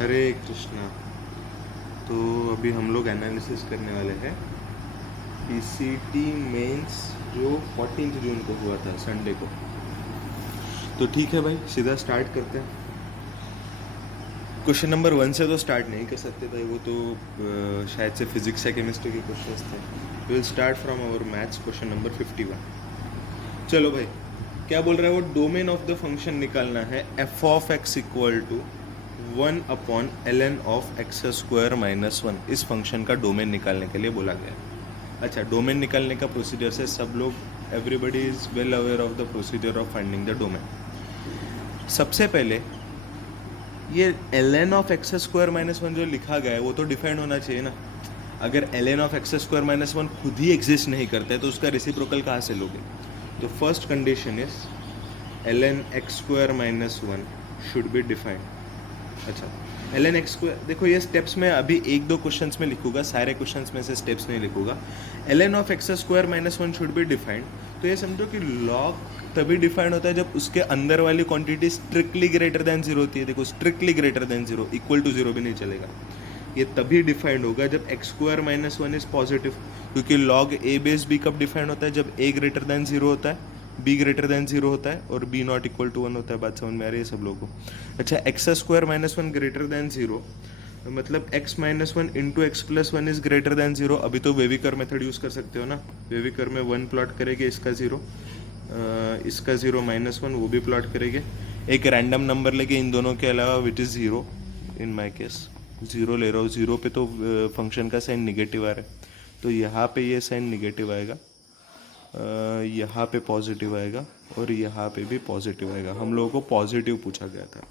हरे कृष्णा। तो अभी हम लोग एनालिसिस करने वाले हैं पीसीटी मेंस जो 14 जून को हुआ था, संडे को। तो ठीक है भाई, सीधा स्टार्ट करते हैं। क्वेश्चन नंबर 1 से तो स्टार्ट नहीं कर सकते भाई, वो तो शायद से फिजिक्स या केमिस्ट्री के क्वेश्चंस थे। Will start from our maths question number 51। चलो भाई, क्या बोल रहा है वो? डोमेन ऑफ द फंक्शन निकालना है f of x equal to 1/ln of x square minus 1। इस फंक्शन का डोमेन निकालने के लिए बोला गया है। अच्छा, डोमेन निकालने का प्रोसीजर से सब लोग, everybody is well aware of the procedure of finding the domain. सबसे पहले ये ln of x square minus 1 जो लिखा गया है वो तो डिफाइंड होना चाहिए ना। अगर ln of x square minus 1 खुद ही एग्जिस्ट नहीं करता है तो उसका रेसिप्रोकल कहाँ से लोगे? तो first condition is ln x square minus 1 should be defined. अच्छा, ln एक्स स्क्वायर, देखो ये स्टेप्स में अभी एक दो क्वेश्चंस में लिखूंगा, सारे क्वेश्चंस में से स्टेप्स नहीं लिखूंगा। ln of x square minus 1 should be defined. तो ये समझो कि लॉग तभी डिफाइंड होता है जब उसके अंदर वाली quantity strictly greater than zero होती है। देखो, strictly greater than zero, equal to zero भी नहीं चलेगा। ये तभी डिफाइंड होगा जब x square minus 1 is positive, क्योंकि लॉग ए बेस बी कब डिफाइंड होता है? जब ए ग्रेटर देन जीरो होता है, बी ग्रेटर देन जीरो होता है और बी नॉट इक्वल टू 1 होता है। बात समझ में आ रही है सब लोगों को? अच्छा, x square minus 1 greater than zero मतलब x minus 1 into x plus 1 is greater than zero. अभी तो वेविकर मेथड यूज़ कर सकते हो ना। वेविकर में 1 प्लॉट करेंगे, इसका जीरो, इसका जीरो माइनस 1 वो भी प्लॉट करेंगे। एक रैंडम नंबर लेके इन दोनों के अलावा which is zero, in my case zero ले रहा हूँ। जीरो पे तो फंक्शन का साइन निगेटिव आ रहा है, तो यहाँ पे ये साइन निगेटिव आएगा, यहाँ पे पॉजिटिव आएगा और यहाँ पे भी पॉजिटिव आएगा। हम लोगों को पॉजिटिव पूछा गया था।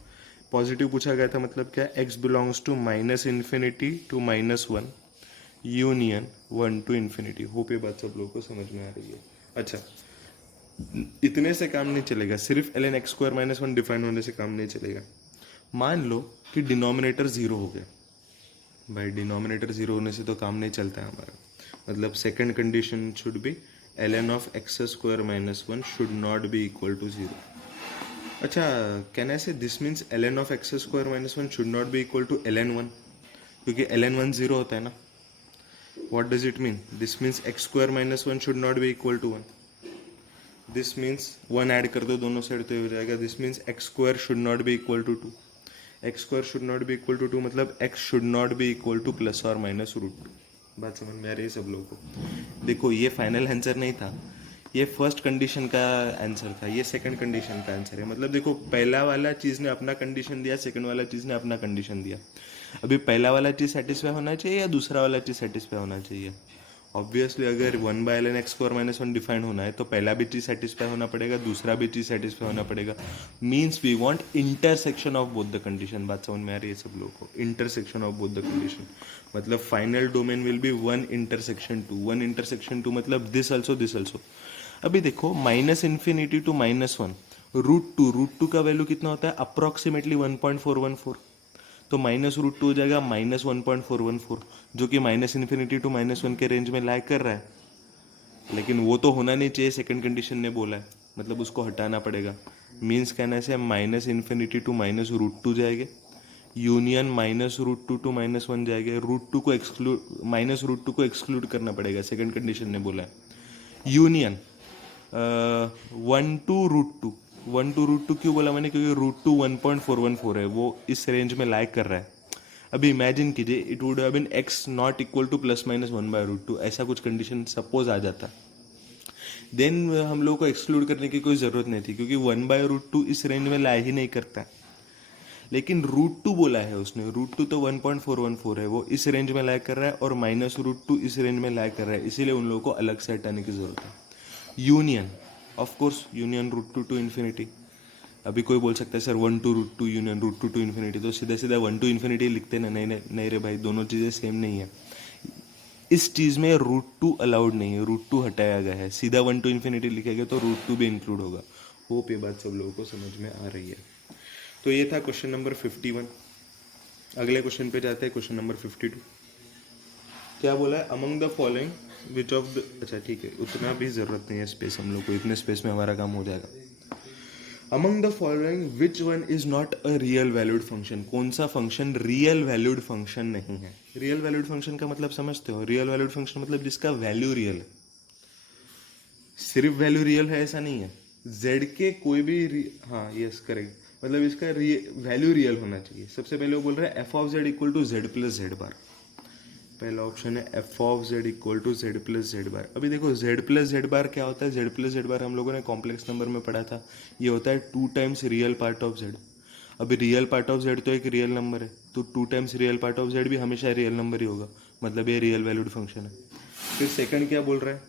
पॉजिटिव पूछा गया था मतलब क्या? x belongs to minus infinity to minus 1 union 1 to infinity. Hope ये बात सब लोगों को समझ में आ रही है। अच्छा, इतने से काम नहीं चलेगा, सिर्फ ln x square minus 1 define होने से काम नहीं चलेगा। मान लो कि डिनोमिनेटर जीरो हो गया। भाई डिनोमिनेटर जीरो होने से तो काम नहीं चलता है हमारा। मतलब second condition should be ln of x square minus 1 should not be equal to zero. अच्छा, can I say this means ln of x square minus 1 should not be equal to ln 1, क्योंकि ln 1 zero होता है ना। What does it mean? This means x square minus 1 should not be equal to 1। This means 1 add कर दो दोनों side तो ये हो जाएगा, this means x square should not be equal to 2। X square should not be equal to 2 मतलब x should not be equal to plus और minus root 2। बात समझ में आ रही है सब लोगों को? देखो, ये फाइनल आंसर नहीं था, ये फर्स्ट कंडीशन का आंसर था, ये सेकंड कंडीशन का आंसर है। मतलब देखो, पहला वाला चीज़ ने अपना कंडीशन दिया, सेकंड वाला चीज़ ने अपना कंडीशन दिया। अभी पहला वाला चीज़ सेटिस्फाई होना चाहिए या दूसरा वाला चीज़ सेटिस्फाई होना चाहिए? ऑब्वियसली अगर 1/ln x square minus 1 define होना है तो पहला भी चीज़ सेटिस्फाई होना पड़ेगा, दूसरा भी चीज़ सेटिस्फाई होना पड़ेगा। Means we want intersection of both the condition. बात समझ में आ रही है सब लोगों को? Intersection of both the condition मतलब final domain will be 1 intersection 2। 1 intersection 2 मतलब दिस ऑल्सो दिस ऑल्सो। अभी देखो, minus infinity to minus 1 root two का वैल्यू कितना होता है? अप्रॉक्सीमेटली 1.414। तो माइनस रूट टू हो जाएगा माइनस 1.414, जो कि माइनस इन्फिनिटी टू माइनस 1 के रेंज में लाइक कर रहा है। लेकिन वो तो होना नहीं चाहिए, सेकंड कंडीशन ने बोला है, मतलब उसको हटाना पड़ेगा। मीन्स कहने से minus infinity to minus root two जाएंगे, union minus root two to minus 1 जाएंगे। रूट टू को एक्सक्लूड, माइनस रूट टू को एक्सक्लूड करना पड़ेगा, सेकंड कंडीशन ने बोला है। Union 1 to root two. 1 to root two क्यों बोला मैंने? क्योंकि रूट टू 1.414 है, वो इस रेंज में लाइक कर रहा है। अभी इमेजिन कीजिए, it would have been x not equal to plus minus 1/√2, ऐसा कुछ कंडीशन सपोज आ जाता, देन हम लोग को एक्सक्लूड करने की कोई ज़रूरत नहीं थी, क्योंकि 1/√2 इस रेंज में ला ही नहीं करता। लेकिन रूट टू बोला है उसने, रूट टू तो 1.414 है, वो इस रेंज में लाइक कर रहा है और माइनस रूट टू इस रेंज में लाइक कर रहा है, इसीलिए उन लोगों को अलग से हटाने की ज़रूरत है। Union, of course union root two to infinity. अभी कोई बोल सकता है sir 1 to root two union root two to infinity, तो सीधा सीधा 1 टू इन्फिनिटी लिखते ना। नहीं नहीं नहीं रे भाई, दोनों चीज़ें सेम नहीं है। इस चीज़ में रूट टू अलाउड नहीं है, रूट टू हटाया गया है। सीधा 1 टू इन्फिनिटी लिखेगा तो रूट टू भी इंक्लूड होगा। होप ये बात सब लोगों को समझ में आ रही है। तो ये था क्वेश्चन नंबर 51। अगले क्वेश्चन पे जाते हैं, क्वेश्चन नंबर 52। क्या बोला है? Among the following which of the, अच्छा ठीक है, उतना भी ज़रूरत नहीं है स्पेस हम लोग को, इतने स्पेस में हमारा काम हो जाएगा। Among the following which one is not a real valued function, कौन सा फंक्शन रियल वैल्यूड फंक्शन नहीं है। रियल वैल्यूड फंक्शन का मतलब समझते हो, रियल वैल्यूड फंक्शन मतलब जिसका वैल्यू रियल है, सिर्फ वैल्यू रियल है ऐसा नहीं है, जेड के कोई भी हाँ यस करेक्ट, मतलब इसका वैल्यू रियल होना चाहिए। सबसे पहले वो बोल रहा है f of z equal to z plus z bar, पहला ऑप्शन है f of z equal to z plus z bar. अभी देखो जेड प्लस जेड बार क्या होता है, जेड प्लस जेड बार हम लोगों ने कॉम्प्लेक्स नंबर में पढ़ा था, ये होता है 2 times real part of Z. अभी रियल पार्ट ऑफ जेड तो एक रियल नंबर है, तो 2 times real part of Z भी हमेशा रियल नंबर ही होगा, मतलब ये रियल वैल्यूड फंक्शन है। फिर सेकंड क्या बोल रहा है,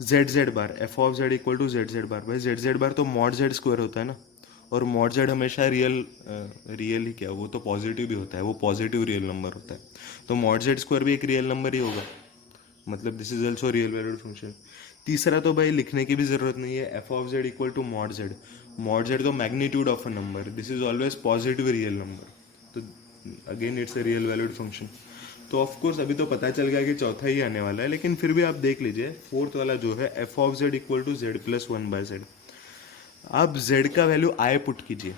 z z bar f of z equal to z z bar. भाई जेड जेड बार तो मॉड जेड स्क्वायर होता है ना, और मॉड जेड हमेशा रियल ही क्या, वो तो पॉजिटिव भी होता है, वो पॉजिटिव रियल नंबर होता है, तो मॉड जेड स्क्वायर भी एक रियल नंबर ही होगा, मतलब this is also real valued function. तीसरा तो भाई लिखने की भी जरूरत नहीं है, f of z equal to mod z, mod z तो magnitude of a number, this is always positive real number, तो again it's a real valued function. तो ऑफ कोर्स अभी तो पता चल गया कि चौथा ही आने वाला है, लेकिन फिर भी आप देख लीजिए फोर्थ वाला जो है f of z equal to z plus one by z. आप जेड का वैल्यू आई पुट कीजिए,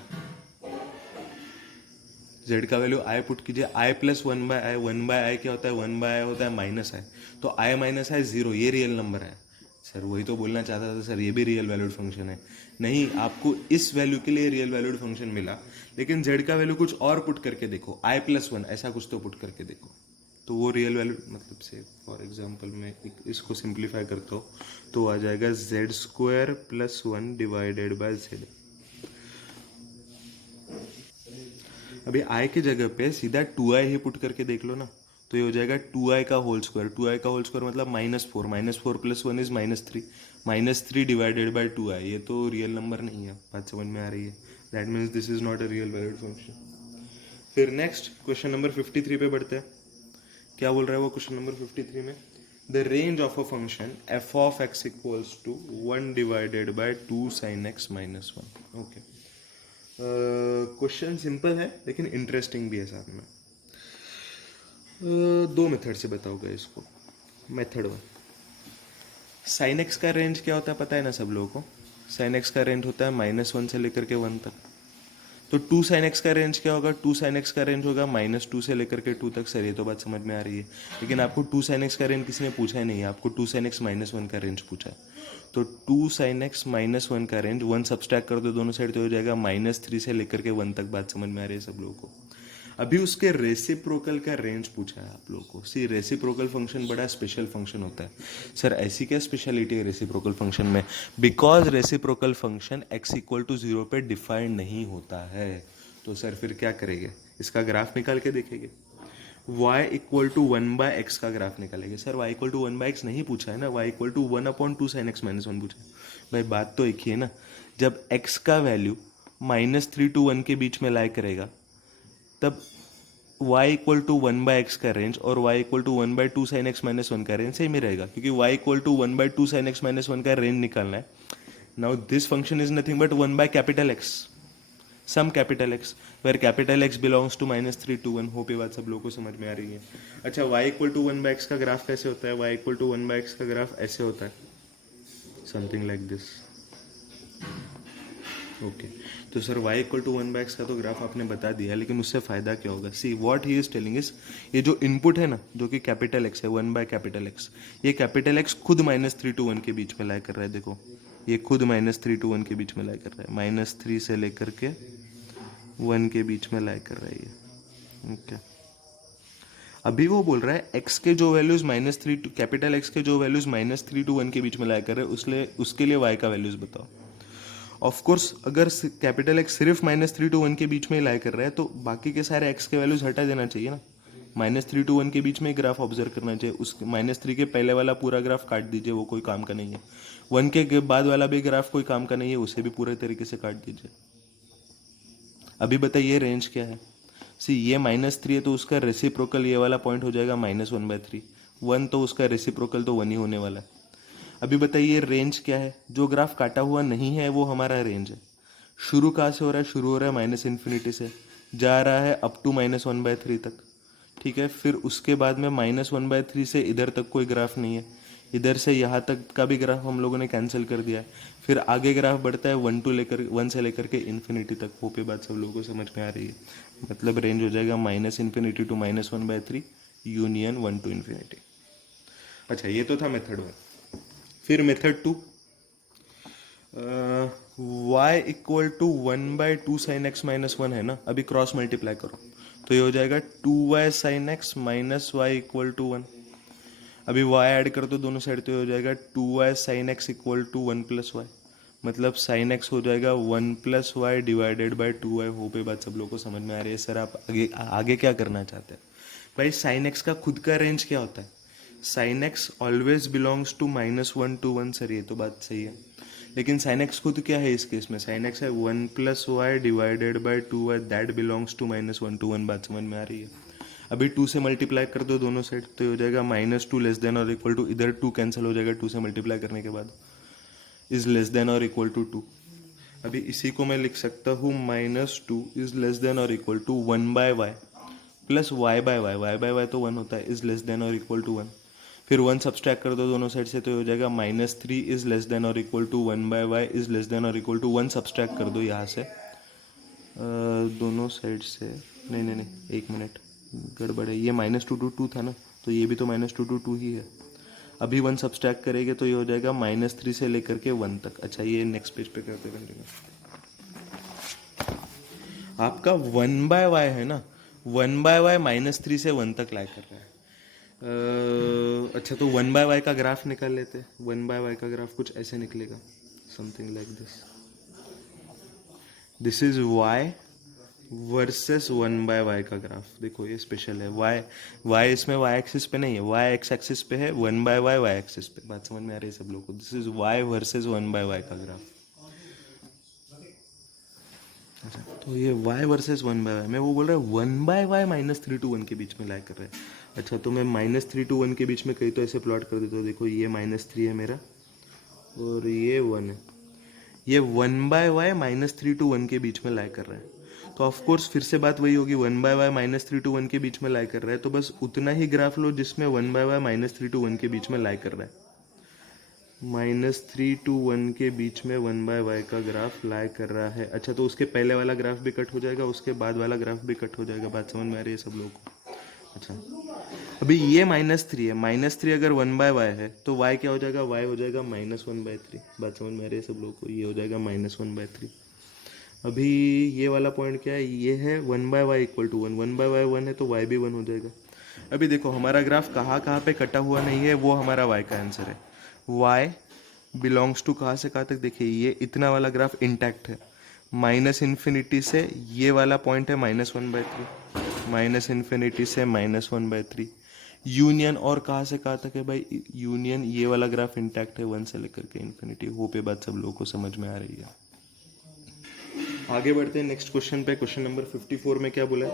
जेड का वैल्यू आई पुट कीजिए, i plus one by i, one by i क्या होता है, वन बाय आई होता है माइनस आई, तो आई माइनस आई जीरो, ये रियल नंबर है। सर वही तो बोलना चाहता था सर, ये भी रियल वैल्यूड फंक्शन है। नहीं, आपको इस वैल्यू के लिए रियल वैल्यूड फंक्शन मिला, लेकिन जेड का वैल्यू कुछ और पुट करके देखो, आई प्लस वन ऐसा कुछ तो पुट करके देखो, तो वो रियल वैल्यू, मतलब से फॉर एग्जांपल मैं इसको सिंप्लीफाई करता हूँ, तो आ जाएगा Z square plus one divided bye Z. अभी आई की जगह पे सीधा टू आई ही पुट करके देख लो ना, तो ये हो जाएगा टू आई का होल स्क्वायर, टू आई का होल स्क्वायर मतलब minus four plus one is minus three divided by two i, ये तो रियल नंबर नहीं है, बात समझ में आ रही है, that means this is not a real valued function. फिर नेक्स्ट क्वेश्चन नंबर 53 पे बढ़ते हैं, क्या बोल रहा है वो क्वेश्चन नंबर 53 में, the range of a function f of x equals to one divided by two sine x minus one. Okay, question simple है लेकिन इंटरेस्टिंग भी है साथ में। दो मेथड से बताओगे इसको। मेथड वन, साइन एक्स का रेंज क्या होता है पता है ना सब लोगों को, साइन एक्स का रेंज होता है माइनस वन से लेकर के वन तक, तो टू साइन एक्स का रेंज क्या होगा, टू साइन एक्स का रेंज होगा माइनस टू से लेकर के टू तक। सर ये तो बात समझ में आ रही है, लेकिन आपको टू साइन एक्स का रेंज किसी ने पूछा ही नहीं है, आपको two sine x minus one का रेंज पूछा है, तो two sine x minus one का रेंज, वन सब्सट्रैक्ट कर दो दोनों साइड तो हो जाएगा माइनस थ्री से लेकर के वन तक। बात समझ में आ रही है सब लोगों को। अभी उसके रेसिप्रोकल का रेंज पूछा है आप लोगों को। सी रेसिप्रोकल फंक्शन बड़ा स्पेशल फंक्शन होता है। सर ऐसी क्या स्पेशलिटी है रेसिप्रोकल फंक्शन में, because reciprocal function x equal to zero पे डिफाइंड नहीं होता है, तो सर फिर क्या करेंगे, इसका ग्राफ निकाल के देखेंगे, y equal to one by x का ग्राफ निकालेंगे। Sir y equal to one by x नहीं पूछा है ना, y equal to one upon two sine x minus one पूछा है। भाई बात तो एक ही है ना, जब x का value minus three to one के बीच में लाई करेगा तब y equal to one by x का रेंज और y equal to one by two sine x minus one का रेंज सेम ही रहेगा, क्योंकि y equal to one by two sine x minus one का रेंज निकालना है। Now this function is nothing but one by capital x, some capital x, where capital x belongs to minus three to one. Hope ये बात सब लोगों को समझ में आ रही है। अच्छा, y equal to one by x का ग्राफ कैसे होता है, y equal to one by x का ग्राफ ऐसे होता है, समथिंग लाइक दिस। ओके, तो sir y equal to one by x का तो ग्राफ आपने बता दिया, लेकिन उससे फ़ायदा क्या होगा। See what he is telling is, ये जो इनपुट है ना जो कि कैपिटल एक्स है, वन बाय कैपिटल एक्स, ये कैपिटल एक्स खुद माइनस थ्री टू वन के बीच में लाई कर रहा है। देखो ये खुद माइनस थ्री टू वन के बीच में लाई कर रहा है, माइनस थ्री से लेकर के वन के बीच में लाई कर रहा है ये। ओके, अभी वो बोल रहा है एक्स के जो values minus three to, capital x के जो values minus three to one के बीच में लाई कर रहे हैं उसके लिए वाई का वैल्यूज बताओ। ऑफ कोर्स अगर कैपिटल एक्स सिर्फ माइनस थ्री टू वन के बीच में ही लाई कर रहा है तो बाकी के सारे एक्स के वैल्यूज हटा देना चाहिए ना, माइनस थ्री टू वन के बीच में ग्राफ ऑब्जर्व करना चाहिए। उस माइनस थ्री के पहले वाला पूरा ग्राफ काट दीजिए, वो कोई काम का नहीं है। वन के बाद वाला भी ग्राफ कोई काम का नहीं है, उसे भी पूरे तरीके से काट दीजिए। अभी बताइए रेंज क्या है। सी ये माइनस थ्री है तो उसका रेसिप्रोकल ये वाला पॉइंट हो जाएगा minus one by three, one तो उसका रेसिप्रोकल तो वन ही होने वाला है। अभी बताइए रेंज क्या है, जो ग्राफ काटा हुआ नहीं है वो हमारा रेंज है। शुरू कहाँ से हो रहा है, शुरू हो रहा है माइनस इन्फिनिटी से, जा रहा है up to minus one by three तक, ठीक है। फिर उसके बाद में माइनस वन बाय थ्री से इधर तक कोई ग्राफ नहीं है, इधर से यहाँ तक का भी ग्राफ हम लोगों ने कैंसिल कर दिया है। फिर आगे ग्राफ बढ़ता है 1 से लेकर के इन्फिनिटी तक। होप ये बात सब लोगों को समझ में आ रही है। मतलब रेंज हो जाएगा -∞ to -1/3 यूनियन 1 to इन्फिनिटी। अच्छा, ये तो था मेथड 1। फिर method 2, y equal to 1/2 sin x minus 1 है ना, अभी क्रॉस मल्टीप्लाई करो तो ये हो जाएगा 2y sin x minus y equal to 1। अभी y ऐड कर दो दोनों साइड तो ये हो जाएगा 2y sin x equal to 1 + y। मतलब sin x हो जाएगा 1 + y divided by 2y। Hope ये बात सब लोगों को समझ में आ रही है। सर आप आगे आगे क्या करना चाहते हैं भाई? sin x का खुद का रेंज क्या होता है? sin x always belongs to -1 to 1। Sir ये तो बात सही है, लेकिन sin x खुद क्या है इस केस में? sin x है 1 + y divided by 2y, that belongs to -1 to 1। बात समझ में आ रही है? अभी 2 से मल्टीप्लाई कर दो दोनों साइड तो हो जाएगा -2 लेस देन और इक्वल टू, इधर 2 कैंसिल हो जाएगा 2 से मल्टीप्लाई करने के बाद, इज लेस देन और इक्वल टू 2। अभी इसी को मैं लिख सकता हूँ -2 इज लेस देन और equal to 1/y plus y/y तो 1 होता है, इज लेस देन और इक्वल टू 1। फिर 1 सब्सट्रैक्ट कर दो दोनों साइड से तो हो जाएगा -3 इज लेस देन और equal to 1/y is less than और इक्वल टू 1 सब्सट्रैक्ट कर दो यहाँ से दोनों साइड से। नहीं नहीं नहीं, एक मिनट, गड़बड़ है। ये -2 to 2 था ना, तो ये भी तो -2 to 2 ही है। अभी 1 सब्सट्रैक्ट करेंगे तो ये हो जाएगा -3 से लेकर के 1 तक। अच्छा, ये नेक्स्ट पेज पे करते कंटिन्यू। आपका 1/y है ना, 1/y -3 से 1 तक लाई कर रहा है। अच्छा, तो 1/y का ग्राफ निकाल लेते हैं। 1/y का ग्राफ कुछ ऐसे निकलेगा, something like this is y versus 1/y का ग्राफ। देखो ये स्पेशल है, y इसमें y एक्सिस पे नहीं है, y x एक्सिस पे है, 1/y y एक्सिस पे। बात समझ में आ रही है सब लोगों को? This is y versus 1/y का ग्राफ। अच्छा, तो ये y वर्सेस 1/y में वो बोल रहा है 1/y -3 to 1 के बीच में लाई कर रहा है। अच्छा, तो मैं -3 to 1 के बीच में कहीं तो ऐसे प्लॉट कर देता हूँ। देखो ये -3 है मेरा और ये 1 है। ये 1/y -3 to 1 के बीच में लाई कर रहा है, तो ऑफ कोर्स फिर से बात वही होगी। 1/y -3 to 1 के बीच में लाई कर रहा है तो बस उतना ही ग्राफ लो जिसमें 1/y -3 to 1 के बीच में लाई कर रहा है। -3 to 1 के बीच में 1/y का ग्राफ लाई कर रहा है। अच्छा, तो उसके पहले वाला ग्राफ भी कट हो जाएगा, उसके बाद वाला ग्राफ भी कट हो जाएगा। बात समझ में आ रही है सब लोगों को? अच्छा, अभी ये -3 है, -3 अगर 1/y है तो y क्या हो जाएगा? y हो जाएगा -1/3। बात समझ में आ रही है सब लोगों को? ये हो जाएगा -1/3। अभी ये वाला पॉइंट क्या है? ये है 1/y इक्वल टू 1, 1/y 1 है तो y भी 1 हो जाएगा। अभी देखो हमारा ग्राफ कहाँ कहाँ पे कटा हुआ नहीं है, वो हमारा y का आंसर है। y बिलोंग्स टू कहाँ से कहाँ तक? देखिए ये इतना वाला ग्राफ इंटैक्ट है, -∞ से ये वाला पॉइंट है -1/3, -∞ से -1/3। यूनियन और कहाँ से कहाँ तक है भाई? यूनियन ये वाला ग्राफ इंटैक्ट है 1 से लेकर के इन्फिनिटी। होप ये बात सब लोगों को समझ में आ रही है। आगे बढ़ते हैं नेक्स्ट क्वेश्चन पे। क्वेश्चन नंबर 54 में क्या बोला है?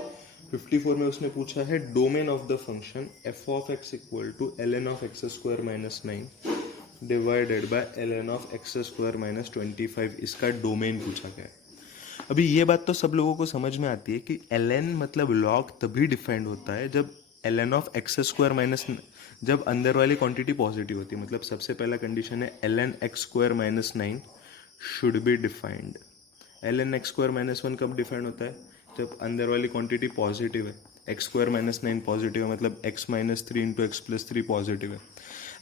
54 में उसने पूछा है domain of the function f of x equal to ln of x square minus 9 divided by ln of x square minus 25। इसका डोमेन पूछा गया है। अभी ये बात तो सब लोगों को समझ में आती है कि ln मतलब log तभी डिफाइंड होता है जब ln of x square minus, जब अंदर वाली क्वांटिटी पॉजिटिव होती है। मतलब सबसे पहला कंडीशन है ln x square minus 9 should be defined. ln x square minus 1 कब डिफाइंड होता है? जब अंदर वाली क्वांटिटी पॉजिटिव है। x स्क्वायर माइनस 9 पॉजिटिव है, मतलब x minus 3 into x plus 3 positive है।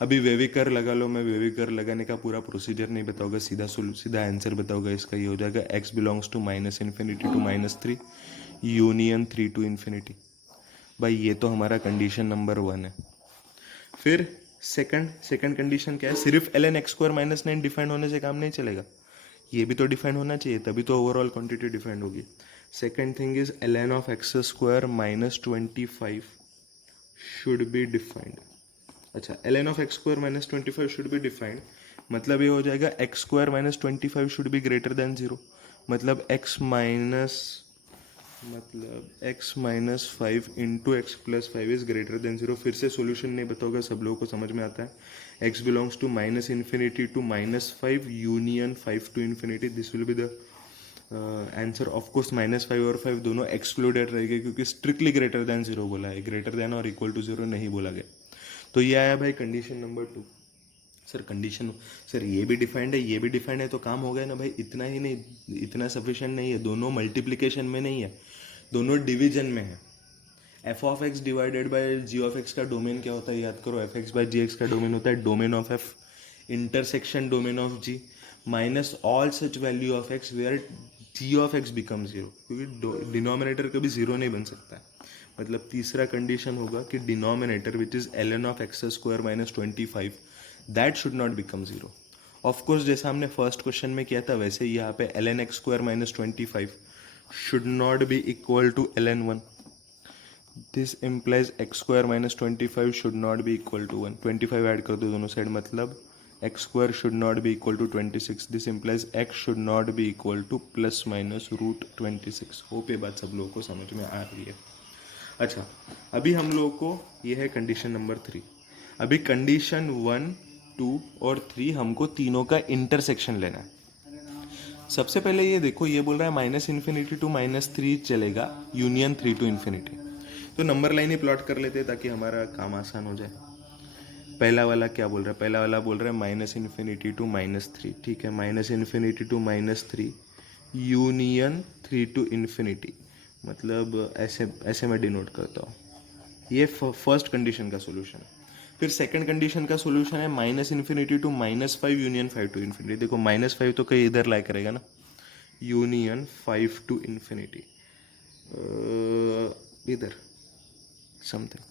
अभी वेविकर लगा लो, मैं वेविकर लगाने का पूरा प्रोसीजर नहीं बताऊंगा, सीधा आंसर बताऊंगा इसका। ये हो जाएगा x belongs to -∞ to -3 union 3 to infinity. भाई ये तो हमारा कंडीशन नंबर 1 है। फिर सेकंड कंडीशन क्या है? सिर्फ ln x square minus 9 defined होने से काम नहीं चलेगा, ये भी तो डिफाइंड होना चाहिए, तभी तो ओवरऑल क्वांटिटी डिफाइंड होगी। Second thing is ln of x square minus 25 should be defined. अच्छा, ln of x square minus 25 should be defined, मतलब ये हो जाएगा x square minus 25 should be greater then 0। मतलब x minus 5 into x plus 5 is greater then 0। फिर से solution नहीं बताओगे, सब लोगों को समझ में आता है। x belongs to -∞ to -5 union 5 to infinity. This will be the answer. Of course -5 और 5 दोनों एक्सक्लूडेड रहेंगे क्योंकि स्ट्रिक्टली ग्रेटर देन 0 बोला है, ग्रेटर देन और इक्वल टू 0 नहीं बोला गया। तो ये आया भाई condition number 2। Sir condition, sir ये भी डिफाइंड है ये भी डिफाइंड है तो काम हो गया ना भाई। इतना ही नहीं, इतना सफिशिएंट नहीं है। दोनों मल्टीप्लिकेशन में नहीं है, दोनों डिवीजन में है। F of x divided by g of x का डोमेन क्या होता है याद करो। F x by g x का डोमेन होता है domain of f intersection domain of g minus all such value of x where g of x become zero, क्योंकि डिनोमिनेटर कभी जीरो नहीं बन सकता है। मतलब तीसरा कंडीशन होगा कि denominator which is l n of x square minus 25 that should not become zero. Of course जैसा हमने फर्स्ट क्वेश्चन में किया था वैसे ही यहाँ पे l n x square minus 25 should not be equal to l n one. This implies x square minus 25 should not be equal to 1। 25 add कर दो दोनों साइड, मतलब x square should not be equal to 26। This implies x should not be equal to plus minus root 26। Hope ये बात सब लोगों को समझ में आ रही है। अच्छा, अभी हम लोगों को ये है कंडीशन नंबर 3। अभी कंडीशन 1, 2 और 3 हमको तीनों का इंटरसेक्शन लेना है। सबसे पहले ये देखो, ये बोल रहा है माइनस इन्फिनिटी टू -3 चलेगा, यूनियन 3 टू इन्फिनिटी। तो नंबर लाइन ही प्लॉट कर लेते हैं ताकि हमारा काम आसान हो जाए। पहला वाला क्या बोल रहा है? पहला वाला बोल रहा है माइनस इन्फिनिटी टू -3। ठीक है, minus infinity to -3 union 3 to infinity, मतलब ऐसे ऐसे मैं डिनोट करता हूँ। ये फर्स्ट कंडीशन का सोल्यूशन है। फिर सेकंड कंडीशन का सोल्यूशन है minus infinity to -5 union 5 to infinity. देखो -5 तो कहीं इधर लाई करेगा ना, यूनियन 5 टू इन्फिनिटी इधर समथिंग।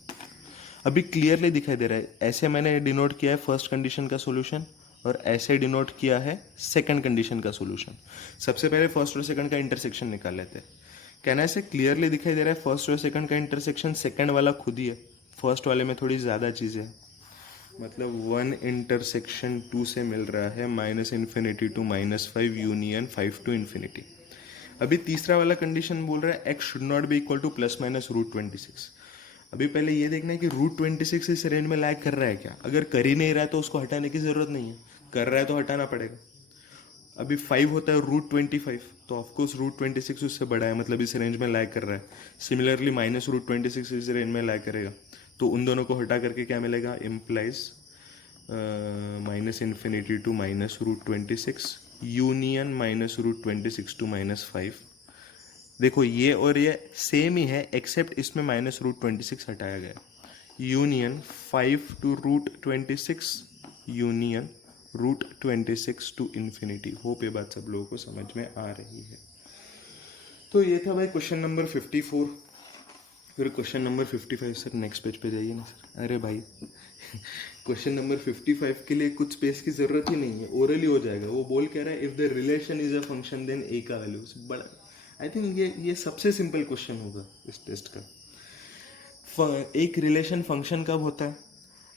अभी क्लियरली दिखाई दे रहा है, ऐसे मैंने डिनोट किया है फर्स्ट कंडीशन का सोल्यूशन और ऐसे डिनोट किया है सेकंड कंडीशन का सोल्यूशन। सबसे पहले फर्स्ट और सेकंड का इंटरसेक्शन निकाल लेते हैं। कहना ऐसे क्लियरली दिखाई दे रहा है फर्स्ट और सेकंड का इंटरसेक्शन सेकंड वाला खुद ही है, फर्स्ट वाले में थोड़ी ज़्यादा चीज़ें हैं। मतलब 1 इंटरसेक्शन 2 से मिल रहा है minus infinity to -5 union 5 to infinity. अभी तीसरा वाला कंडीशन बोल रहा है x should not be equal to plus minus root 26। अभी पहले ये देखना है कि रूट 26 इस रेंज में लैग कर रहा है क्या। अगर कर ही नहीं रहा है तो उसको हटाने की ज़रूरत नहीं है, कर रहा है तो हटाना पड़ेगा। अभी 5 होता है रूट 25, तो ऑफकोर्स रूट 26 उससे बड़ा है, मतलब इस रेंज में लैग कर रहा है। सिमिलरली माइनस रूट 26 इस रेंज में लैग करेगा, तो उन दोनों को हटा करके क्या मिलेगा, implies minus infinity to minus root 26 union minus root 26 to -5। देखो ये और ये सेम ही है एक्सेप्ट इसमें माइनस रूट 26 हटाया गया। Union 5 to root 26 union root 26 to infinity. Hope ये बात सब लोगों को समझ में आ रही है। तो ये था भाई क्वेश्चन नंबर 54। फिर question number 55। Sir next page पे जाइए ना सर। अरे भाई क्वेश्चन नंबर 55 के लिए कुछ स्पेस की जरूरत ही नहीं है, ओरली हो जाएगा। वो बोल कह रहा है if the relation is a function then a का वैल्यू बड़ा। आई थिंक ये सबसे सिंपल क्वेश्चन होगा इस टेस्ट का। एक रिलेशन फंक्शन कब होता है?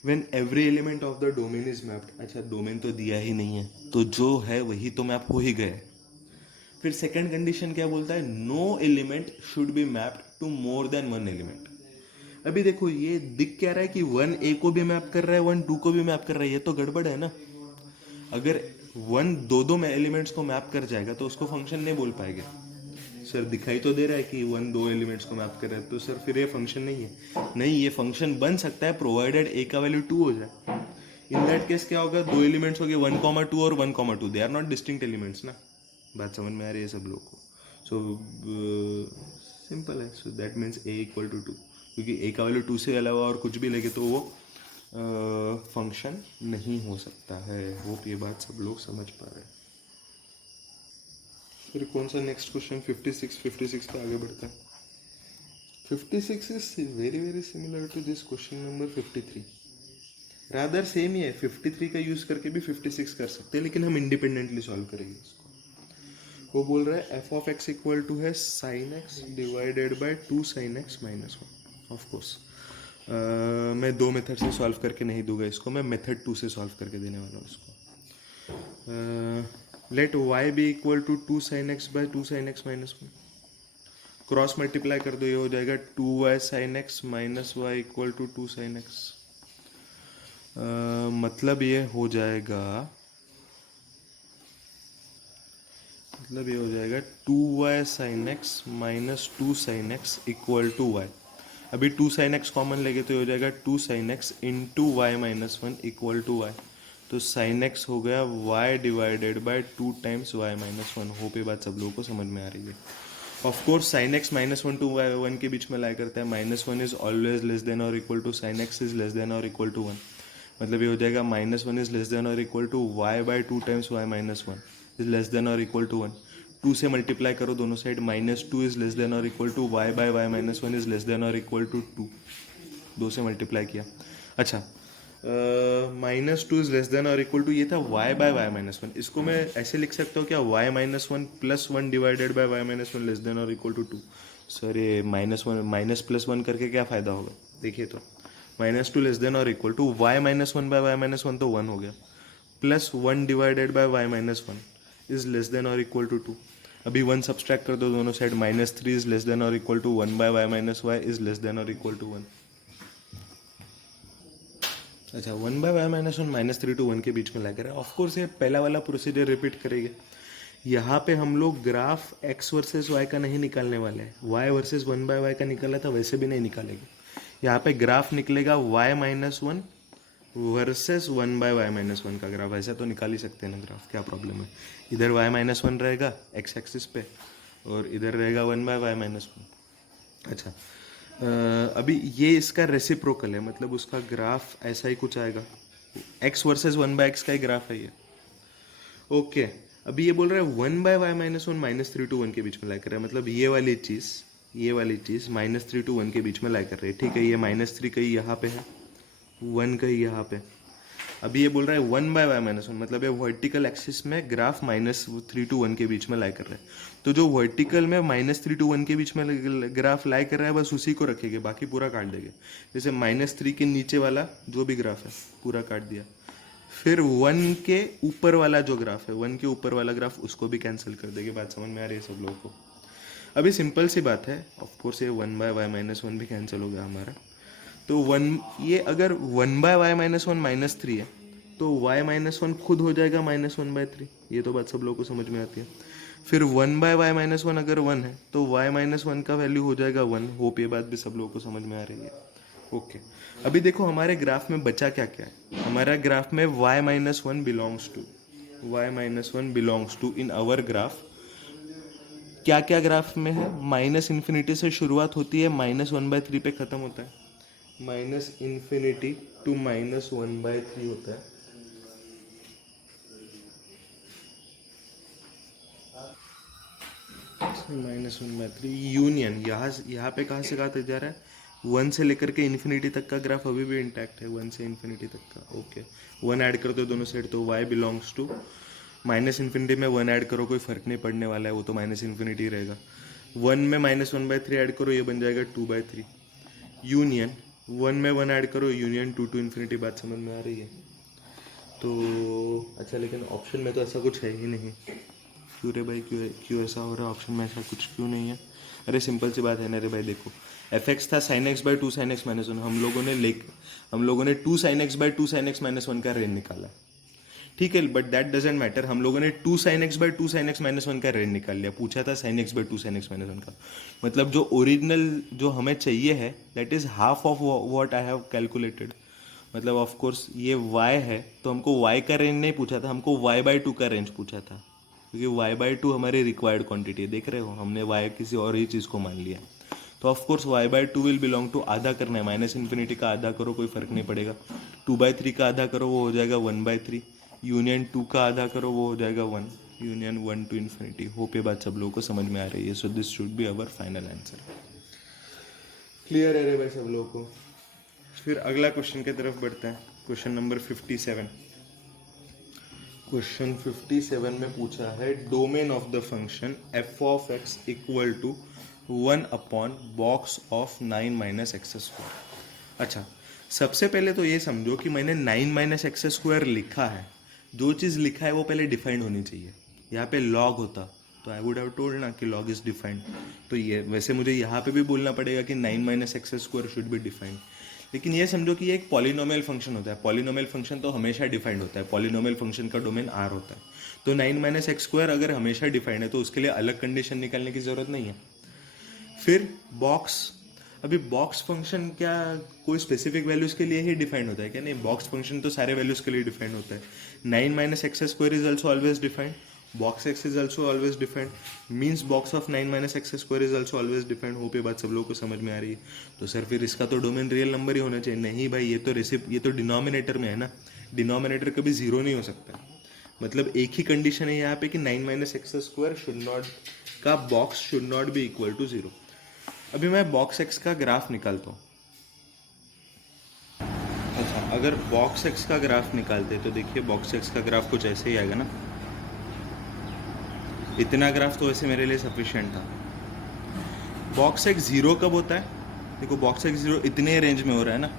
When every element of the domain is mapped. अच्छा, डोमेन तो दिया ही नहीं है, तो जो है वही तो मैप हो ही गए। फिर सेकंड कंडीशन क्या बोलता है, no element should be mapped to more than 1 element. अभी देखो ये दिख क्या रहा है कि 1 ए को भी मैप कर रहा है 1 2 को भी मैप कर रहा है, ये तो गड़बड़ है ना। अगर 1 दो में एलिमेंट्स को मैप कर जाएगा तो उसको फंक्शन नहीं बोल पाएंगे। सर दिखाई तो दे रहा है कि 1 2 एलिमेंट्स को मैप कर रहा है, तो सर फिर ये फंक्शन नहीं है। नहीं, ये फंक्शन बन सकता है प्रोवाइडेड ए का वैल्यू 2 हो जाए। इन दैट केस क्या होगा, दो एलिमेंट्स हो गए 1,2 और 1,2, they are not distinct elements ना। बात समझ में आ रही है सब लोग को? सो सिंपल है। So that means a equal to 2, क्योंकि ए का वैल्यू 2 से अलावा और कुछ भी लगे तो वो फंक्शन नहीं हो सकता है। होप ये बात सब लोग समझ पा रहे हैं। फिर कौन सा नेक्स्ट क्वेश्चन 56 पे आगे बढ़ता है। 56 is very very similar to this question number 53। Rather same ही है, 53 का यूज करके भी 56 कर सकते हैं, लेकिन हम इंडिपेंडेंटली सॉल्व करेंगे इसको। वो बोल रहा है f of x equal to है sine x divided by 2 sine x minus 1। Of course मैं दो मेथड से सॉल्व करके नहीं दूंगा इसको, मैं मेथड 2 से सॉल्व करके देने वाला हूँ इसको। Let y be equal to 2 sine x by 2 sine x minus 1। Cross multiply कर दो, ये हो जाएगा 2y sine x minus y equal to 2 sine x. मतलब ये हो जाएगा 2y sine x minus 2 sine x equal to y। अभी 2 साइन एक्स कॉमन लेंगे तो ये हो जाएगा 2 sine x into y minus 1 equal to y। तो साइन एक्स हो गया y divided by 2 times y minus one. Hope ये बात सब लोगों को समझ में आ रही है। Of course sine x minus one to y one के बीच में लाई करता है। Minus one is always less than और equal to sine x is less than और इक्वल टू वन। मतलब ये हो जाएगा minus one is less than और equal to y by 2 times y minus one is less than और equal to one. 2 से multiply करो दोनों side, minus two is less than और equal to y by y minus one is less than और equal to 2। 2 से multiply किया। अच्छा, minus two is less than और इक्वल टू, ये था y by y minus one. इसको मैं ऐसे लिख सकता हूँ क्या, y minus one plus one divided by y minus one less than और इक्वल टू 2। सर ये minus one minus plus one करके क्या फ़ायदा होगा, देखिए तो माइनस टू लेस देन और equal to y minus one by y minus one तो 1 हो गया, plus one divided by y minus one is less than और इक्वल टू 2। अभी 1 सब्सट्रैक्ट कर दो दोनों side, minus three is less than और equal to 1 by y minus y is less than और इक्वल टू 1। अच्छा, 1 by y minus one minus three to 1 के बीच में ला कर है। ऑफकोर्स ये पहला वाला प्रोसीजर रिपीट करेंगे। यहाँ पे हम लोग ग्राफ x वर्सेस y का नहीं निकालने वाले हैं। y वर्सेस 1 बाय वाई का निकाला था, वैसे भी नहीं निकालेंगे। यहाँ पे ग्राफ निकलेगा y minus one versus 1 by y minus one का ग्राफ। ऐसा तो निकाल ही सकते हैं ना ग्राफ, क्या प्रॉब्लम है। इधर y माइनस वन रहेगा x एक्सिस पे और इधर रहेगा 1 बाय वाई माइनस वन। अच्छा, अभी ये इसका रेसिप्रोकल है, मतलब उसका ग्राफ ऐसा ही कुछ आएगा। x वर्सेस 1 बाय एक्स का ही ग्राफ है ये। ओके, अभी ये बोल रहा है 1 by y minus one minus three to 1 के बीच में लाई कर रहा है। मतलब ये वाली चीज़ माइनस थ्री टू 1 के बीच में लाई कर रही है। ठीक है, ये माइनस थ्री कहीं यहाँ पे है, 1 कहीं यहाँ पे। अभी ये बोल रहा है 1 बाय वाई माइनस वन, मतलब ये वर्टिकल एक्सिस में ग्राफ माइनस थ्री टू 1 के बीच में लाई कर रहा है। तो जो वर्टिकल में माइनस थ्री टू 1 के बीच में ग्राफ लाई कर रहा है बस उसी को रखेंगे, बाकी पूरा काट देंगे। जैसे माइनस थ्री के नीचे वाला जो भी ग्राफ है पूरा काट दिया। फिर 1 के ऊपर वाला जो ग्राफ है, 1 के ऊपर वाला ग्राफ, उसको भी कैंसिल कर देंगे। बात समझ में आ रही है सब लोगों को। अभी सिंपल सी बात है, ऑफकोर्स ये 1 बाय वाई माइनस वन भी कैंसिल हो गया हमारा। तो 1, ये अगर 1 by y minus one minus three है तो वाई माइनस वन खुद हो जाएगा माइनस वन बाय थ्री। ये तो बात सब लोगों को समझ में आती है। फिर 1 बाय वाई माइनस वन अगर 1 है तो वाई माइनस वन का वैल्यू हो जाएगा 1। होप ये बात भी सब लोगों को समझ में आ रही है। ओके, अभी देखो हमारे ग्राफ में बचा क्या क्या है। हमारा ग्राफ में y minus one belongs to in our graph क्या क्या ग्राफ में है। माइनस इन्फिनिटी से शुरुआत होती है, माइनस वन बाय थ्री पे ख़त्म होता है। Minus infinity to minus one by three होता है। Minus one by three union, यहाँ पे कहाँ से कहाँ जा रहा है, 1 से लेकर के इन्फिनिटी तक का ग्राफ अभी भी इंटैक्ट है, 1 से इन्फिनिटी तक का। ओके, 1 ऐड कर दो दोनों साइड तो y belongs to minus infinity में 1 ऐड करो, कोई फर्क नहीं पड़ने वाला है, वो तो माइनस इन्फिनिटी रहेगा। 1 में minus one by three add करो, ये बन जाएगा 2 बाय थ्री। यूनियन 1 में 1 ऐड करो, यूनियन 2 टू इन्फिनिटी। बात समझ में आ रही है। तो अच्छा, लेकिन ऑप्शन में तो ऐसा कुछ है ही नहीं। क्यों रे भाई, क्यों ऐसा हो रहा है, ऑप्शन में ऐसा कुछ क्यों नहीं है। अरे सिंपल सी बात है ना रे भाई, देखो एफ एक्स था sine x by two sine x minus one, हम लोगों ने two sine x by two sine x minus one का रेंज निकाला। ठीक है, बट दैट डजेंट मैटर। हम लोगों ने two sine x by two sine x minus one का रेंज निकाल लिया। पूछा था sine x by two sine x minus one का, मतलब जो ओरिजिनल जो हमें चाहिए है that is half of what I have calculated. मतलब ऑफ कोर्स ये y है तो हमको y का रेंज नहीं पूछा था, हमको y बाई टू का रेंज पूछा था, क्योंकि y बाई टू हमारी रिक्वायर्ड क्वांटिटी है। देख रहे हो, हमने y किसी और ही चीज़ को मान लिया। तो of course y by two will belong to, आधा करना है, माइनस इन्फिनिटी का आधा करो कोई फर्क नहीं पड़ेगा। 2 बाई थ्री का आधा करो वो हो जाएगा 1 बाई थ्री। यूनियन 2 का आधा करो वो हो जाएगा 1। Union 1 to infinity. होप ये बात सब लोगों को समझ में आ रही है। So this should be our final answer. Clear है रे भाई सब लोगों को। फिर अगला क्वेश्चन की तरफ बढ़ते हैं। Question number 57। क्वेश्चन 57 में पूछा है domain of the function f of x equal to 1 upon box of 9 minus x square. अच्छा, सबसे पहले तो ये समझो कि मैंने 9 माइनस एक्स स्क्वायर लिखा है। जो चीज़ लिखा है वो पहले डिफाइंड होनी चाहिए। यहाँ पे लॉग होता तो आई वुड हैव टोल्ड ना कि लॉग इज डिफाइंड। तो ये वैसे मुझे यहाँ पे भी बोलना पड़ेगा कि 9 minus x square should be defined. लेकिन ये समझो कि ये एक पॉलिनोमियल फंक्शन होता है। पॉलिनोमियल फंक्शन तो हमेशा डिफाइंड होता है। पॉलिनोमियल फंक्शन का डोमेन आर होता है। तो 9 माइनस एक्स स्क्वायर अगर हमेशा डिफाइंड है तो उसके लिए अलग कंडीशन निकालने की ज़रूरत नहीं है। फिर बॉक्स अभी बॉक्स फंक्शन क्या कोई स्पेसिफिक वैल्यूज के लिए ही डिफाइंड होता है क्या? नहीं, बॉक्स फंक्शन तो सारे वैल्यूज के लिए डिफाइंड होता है. 9 minus x square is also always defined. Box x is also always defined. Means box of 9 minus x square is also always defined. Hope ये बात सब लोगों को समझ में आ रही है. तो सर फिर इसका तो डोमेन रियल नंबर ही होना चाहिए. नहीं भाई, ये तो डिनोमिनेटर में है ना. डिनोमिनेटर कभी जीरो नहीं हो सकता. मतलब एक ही कंडीशन है यहाँ पे कि 9 minus x square should not का box should not be equal to zero. अभी मैं बॉक्स एक्स का ग्राफ निकालता हूँ. अच्छा, अगर बॉक्स एक्स का ग्राफ निकालते तो देखिए बॉक्स एक्स का ग्राफ कुछ ऐसे ही आएगा ना. इतना ग्राफ तो वैसे मेरे लिए सफिशिएंट था. बॉक्स एक्स जीरो कब होता है? देखो बॉक्स एक्स जीरो इतने रेंज में हो रहा है ना.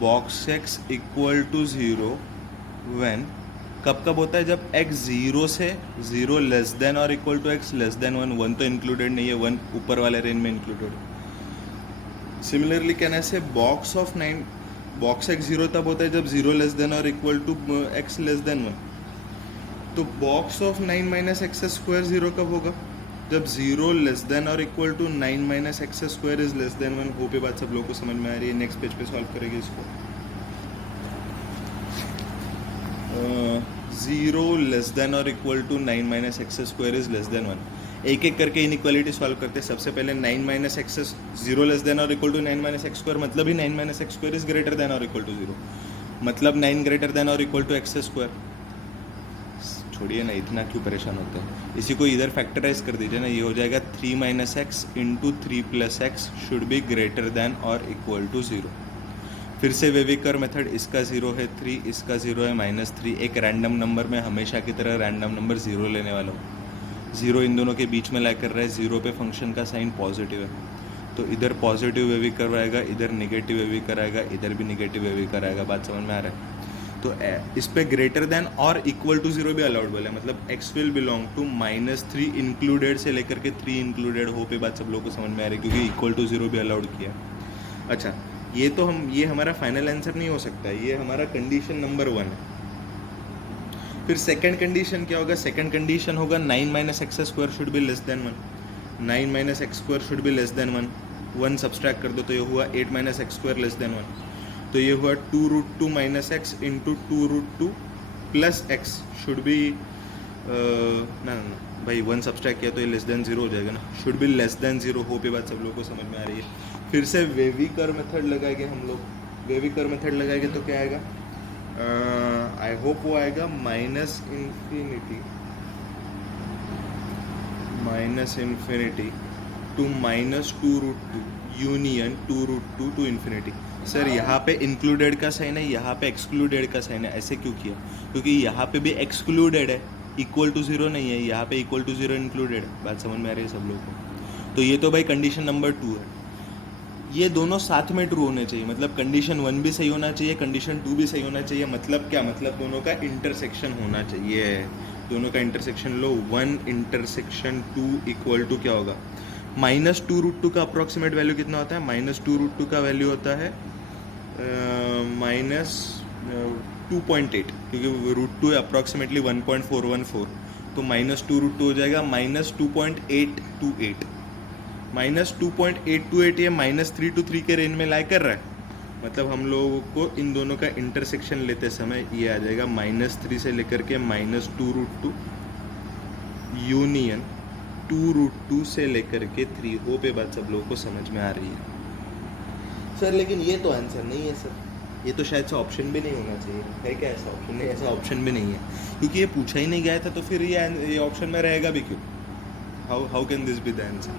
Box x equal to zero when कब होता है? जब x जीरो से जीरो लेस देन और equal to x less than one. One तो इंक्लूडेड नहीं है, वन ऊपर वाले रेंज में इंक्लूडेड है. सिमिलरली कहना से बॉक्स x जीरो तब होता है जब जीरो लेस देन और equal to x less than one. तो box of 9 minus x square zero कब होगा? जब जीरो लेस देन और equal to 9 minus x square is less than one. Hope ये बात सब लोगों को समझ में आ रही है. नेक्स्ट पेज पे सॉल्व करेंगे इसको. जीरो लेस देन और equal to 9 minus x square is less than one. एक एक करके इनइक्वालिटी सॉल्व करते हैं. सबसे पहले 9 minus x zero less than और equal to 9 minus x square, मतलब ही 9 minus x square is greater than और इक्वल टू जीरो. मतलब 9 ग्रेटर देन और इक्वल टू एक्स स्क्वायर. छोड़िए ना, इतना क्यों परेशान होते हैं. इसी को इधर फैक्टराइज कर दीजिए ना. ये हो जाएगा 3 minus x into 3 plus x should be greater than और इक्वल टू जीरो. फिर से वेविकर मेथड. इसका जीरो है 3, इसका जीरो है -3. एक रैंडम नंबर में हमेशा की तरह रैंडम नंबर जीरो लेने वाला हूँ. जीरो इन दोनों के बीच में ला कर रहा है. जीरो पे फंक्शन का साइन पॉजिटिव है, तो इधर पॉजिटिव वेविकर आएगा, इधर निगेटिव वेविकर आएगा, इधर भी निगेटिव वेविकर आएगा. बात समझ में आ रहा है? तो इस पे ग्रेटर देन और इक्वल टू जीरो भी अलाउडेबल है. मतलब x will belong to -3 included से लेकर के 3 इंक्लूडेड. हो पे बात सब लोगों को समझ में आ रही है, क्योंकि इक्वल टू जीरो भी अलाउड किया. अच्छा, ये हमारा फाइनल आंसर नहीं हो सकता. ये हमारा कंडीशन नंबर 1 है. फिर सेकंड कंडीशन क्या होगा? सेकंड कंडीशन होगा 9 minus x square should be less than 1. 9 minus x square should be less than 1. 1 subtract कर दो तो ये हुआ 8 minus x square less than 1. तो ये हुआ 2√2 minus x into 2√2 plus x should be ना भाई 1 सब्सट्रैक्ट किया तो ये लेस देन जीरो हो जाएगा ना. Should be less than zero. Hope ये बात सब लोगों को समझ में आ रही है. फिर से वेविकर मेथड लगाएंगे हम लोग. वेविकर मेथड लगाएंगे तो क्या आएगा? आई होप वो आएगा minus infinity to -2√2 union 2√2 to infinity. Sir यहाँ पे इंक्लूडेड का साइन है, यहाँ पे एक्सक्लूडेड का साइन है. ऐसे क्यों किया? क्योंकि यहाँ पे भी एक्सक्लूडेड है, इक्वल टू जीरो नहीं है. यहाँ पे इक्वल टू जीरो इंक्लूडेड है. बात समझ में आ रही है सब लोगों को? तो ये तो भाई कंडीशन नंबर 2 है. ये दोनों साथ में ट्रू होने चाहिए. मतलब कंडीशन 1 भी सही होना चाहिए, कंडीशन 2 भी सही होना चाहिए. मतलब क्या? मतलब दोनों का इंटरसेक्शन होना चाहिए. दोनों का इंटरसेक्शन लो. 1 इंटरसेक्शन 2 इक्वल टू क्या होगा? -2√2 का अप्रॉक्सीमेट वैल्यू कितना होता है? -2√2 का वैल्यू होता है -2.8, क्योंकि √2 अप्रॉक्सीमेटली 1.414. तो -2√2 हो जाएगा -2.828. -2.828 ये -3 to 3 के रेंज में लाई कर रहा है. मतलब हम लोगों को इन दोनों का इंटरसेक्शन लेते समय ये आ जाएगा -3 से लेकर के -2√2 यूनियन 2√2 से लेकर के 3. हो पे बात सब लोगों को समझ में आ रही है? सर लेकिन ये तो आंसर नहीं है सर. ये तो शायद से ऑप्शन भी नहीं होना चाहिए. है क्या ऐसा ऑप्शन? नहीं, ऐसा ऑप्शन भी नहीं है, क्योंकि ये पूछा ही नहीं गया था. तो फिर ये ऑप्शन में रहेगा भी क्यों? How can this be the answer?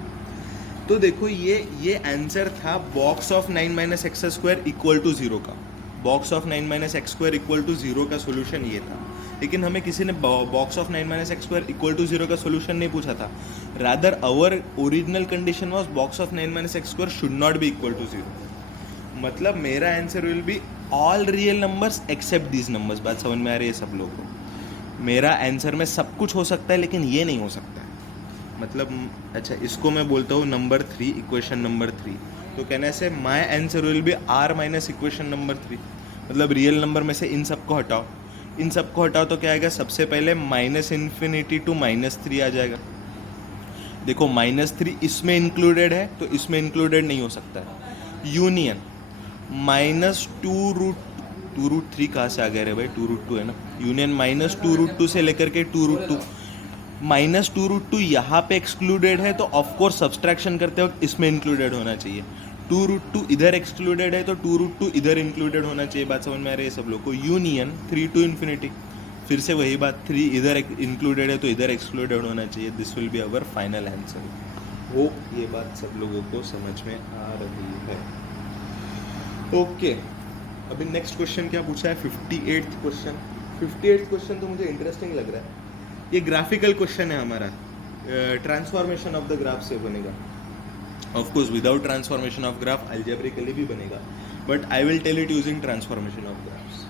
तो देखो ये आंसर था box of 9 minus x square equal to zero का. Box of 9 minus x square equal to zero का सोल्यूशन ये था. लेकिन हमें किसी ने box of 9 minus x square equal to zero का सोल्यूशन नहीं पूछा था. Rather our original condition was box of 9 minus x square should not be equal to zero. मतलब मेरा answer will be all real numbers except these numbers. बात समझ में आ रही है सब लोगों को? मेरा आंसर में सब कुछ हो सकता है, लेकिन ये नहीं हो सकता है. मतलब अच्छा, इसको मैं बोलता हूँ नंबर 3, इक्वेशन नंबर 3. तो कहने से my answer will B R minus equation number 3. मतलब रियल नंबर में से इन सबको हटाओ. इन सबको हटाओ तो क्या आएगा? सबसे पहले -∞ to -3 आ जाएगा. देखो -3 इसमें इंक्लूडेड है तो इसमें इंक्लूडेड नहीं हो सकता है। यूनियन -2√3 कहाँ से आ गया रे भाई, 2√2 है ना। यूनियन -2√2 से लेकर के 2√2, -2√2 यहाँ पे एक्सक्लूडेड है तो ऑफकोर्स सब्सट्रैक्शन करते वक्त इसमें इंक्लूडेड होना चाहिए। 2√2 इधर एक्सक्लूडेड है तो 2√2 इधर इंक्लूडेड होना चाहिए। बात समझ में आ रही है सब लोग को। यूनियन 3 to infinity, फिर से वही बात, 3 इधर इंक्लूडेड है तो इधर एक्सक्लूडेड होना चाहिए। This will be our final answer. Hope ये बात सब लोगों को समझ में आ रही है। ओके अभी नेक्स्ट क्वेश्चन क्या पूछा है, 58th क्वेश्चन। 58th क्वेश्चन तो मुझे इंटरेस्टिंग लग रहा है। ये ग्राफिकल क्वेश्चन है हमारा, ट्रांसफॉर्मेशन ऑफ द ग्राफ से बनेगा। Of course without transformation of graph algebraically भी बनेगा, but I will tell it using transformation of graphs.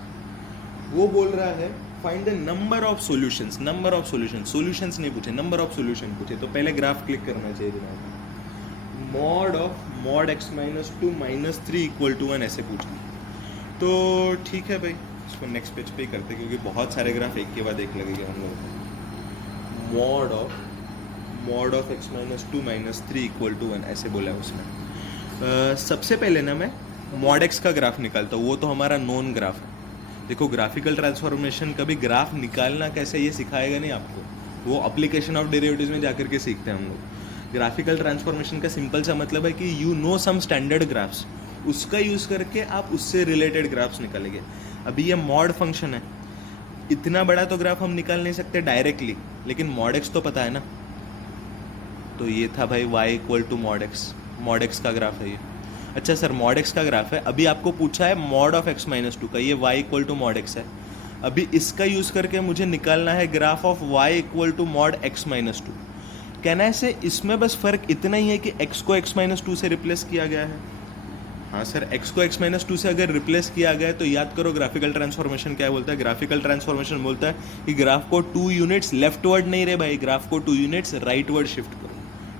वो बोल रहा है find the number of solutions. Number of solutions, solutions नहीं पूछे, नंबर ऑफ सॉल्यूशन पूछे। तो पहले ग्राफ क्लिक करना चाहिए जनाब। मॉड x - 2 - 3 = 1 ऐसे पूछा। तो ठीक है भाई, इसको नेक्स्ट पेज पे ही करते क्योंकि बहुत सारे ग्राफ एक के बाद एक लगेगा हम लोगों को। मॉड ऑफ x - 2 - 3 = 1 ऐसे बोला है उसने। सबसे पहले ना मैं मॉड x का ग्राफ निकालता हूँ, वो तो हमारा नोन ग्राफ है। देखो ग्राफिकल ट्रांसफॉर्मेशन कभी ग्राफ निकालना कैसे ये सिखाएगा नहीं आपको, वो एप्लीकेशन ऑफ डेरिवेटिव्स में जाकर के सीखते हैं हम लोग। ग्राफिकल ट्रांसफॉर्मेशन का सिंपल सा मतलब है कि you know some standard graphs, उसका यूज़ करके आप उससे रिलेटेड ग्राफ्स निकालेंगे। अभी ये मॉड फंक्शन है, इतना बड़ा तो ग्राफ हम निकाल नहीं सकते डायरेक्टली, लेकिन मॉड एक्स तो पता है ना। तो ये था भाई y = मॉड एक्स का ग्राफ है ये। अच्छा सर मॉड एक्स का ग्राफ है, अभी आपको पूछा है मॉड ऑफ x - 2 का, ये y = मॉड एक्स है। अभी इसका यूज़ करके मुझे निकालना है graph of y = mod x - 2। कहना है से इसमें बस फ़र्क इतना ही है कि x को x - 2 से रिप्लेस किया गया है। हाँ सर, x को x - 2 से अगर रिप्लेस किया गया है तो याद करो ग्राफिकल ट्रांसफॉर्मेशन क्या बोलता है। ग्राफिकल ट्रांसफॉर्मेशन बोलता है कि ग्राफ को 2 यूनिट्स लेफ्टवर्ड नहीं रे भाई, ग्राफ को 2 यूनिट्स राइटवर्ड शिफ्ट करो।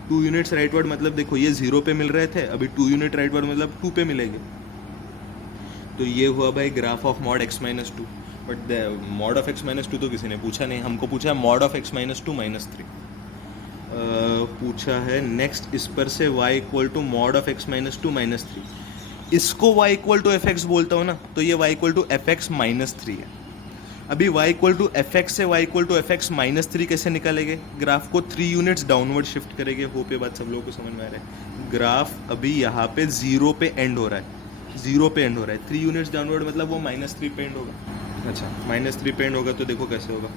2 यूनिट्स राइटवर्ड मतलब देखो ये 0 पे मिल रहे थे, अभी 2 यूनिट राइटवर्ड मतलब 2 पे मिलेंगे। तो ये हुआ भाई graph of mod x - 2। But mod of x - 2 तो किसी ने पूछा नहीं, हमको पूछा है मॉड ऑफ x - 2 - 3 पूछा है। नेक्स्ट इस पर से y = मॉड ऑफ x - 2 - 3, इसको y = fx बोलता हूँ ना, तो ये y = fx - 3 है। अभी y = fx से y = fx - 3 कैसे निकालेंगे। ग्राफ को 3 यूनिट्स डाउनवर्ड शिफ्ट करेंगे। होप ये बात सब लोगों को समझ में आ रहा है। ग्राफ अभी यहाँ पे 0 पे एंड हो रहा है, 0 पे एंड हो रहा है। 3 यूनिट्स डाउनवर्ड मतलब वो -3 पे एंड होगा। अच्छा -3 पे एंड होगा तो देखो कैसे होगा।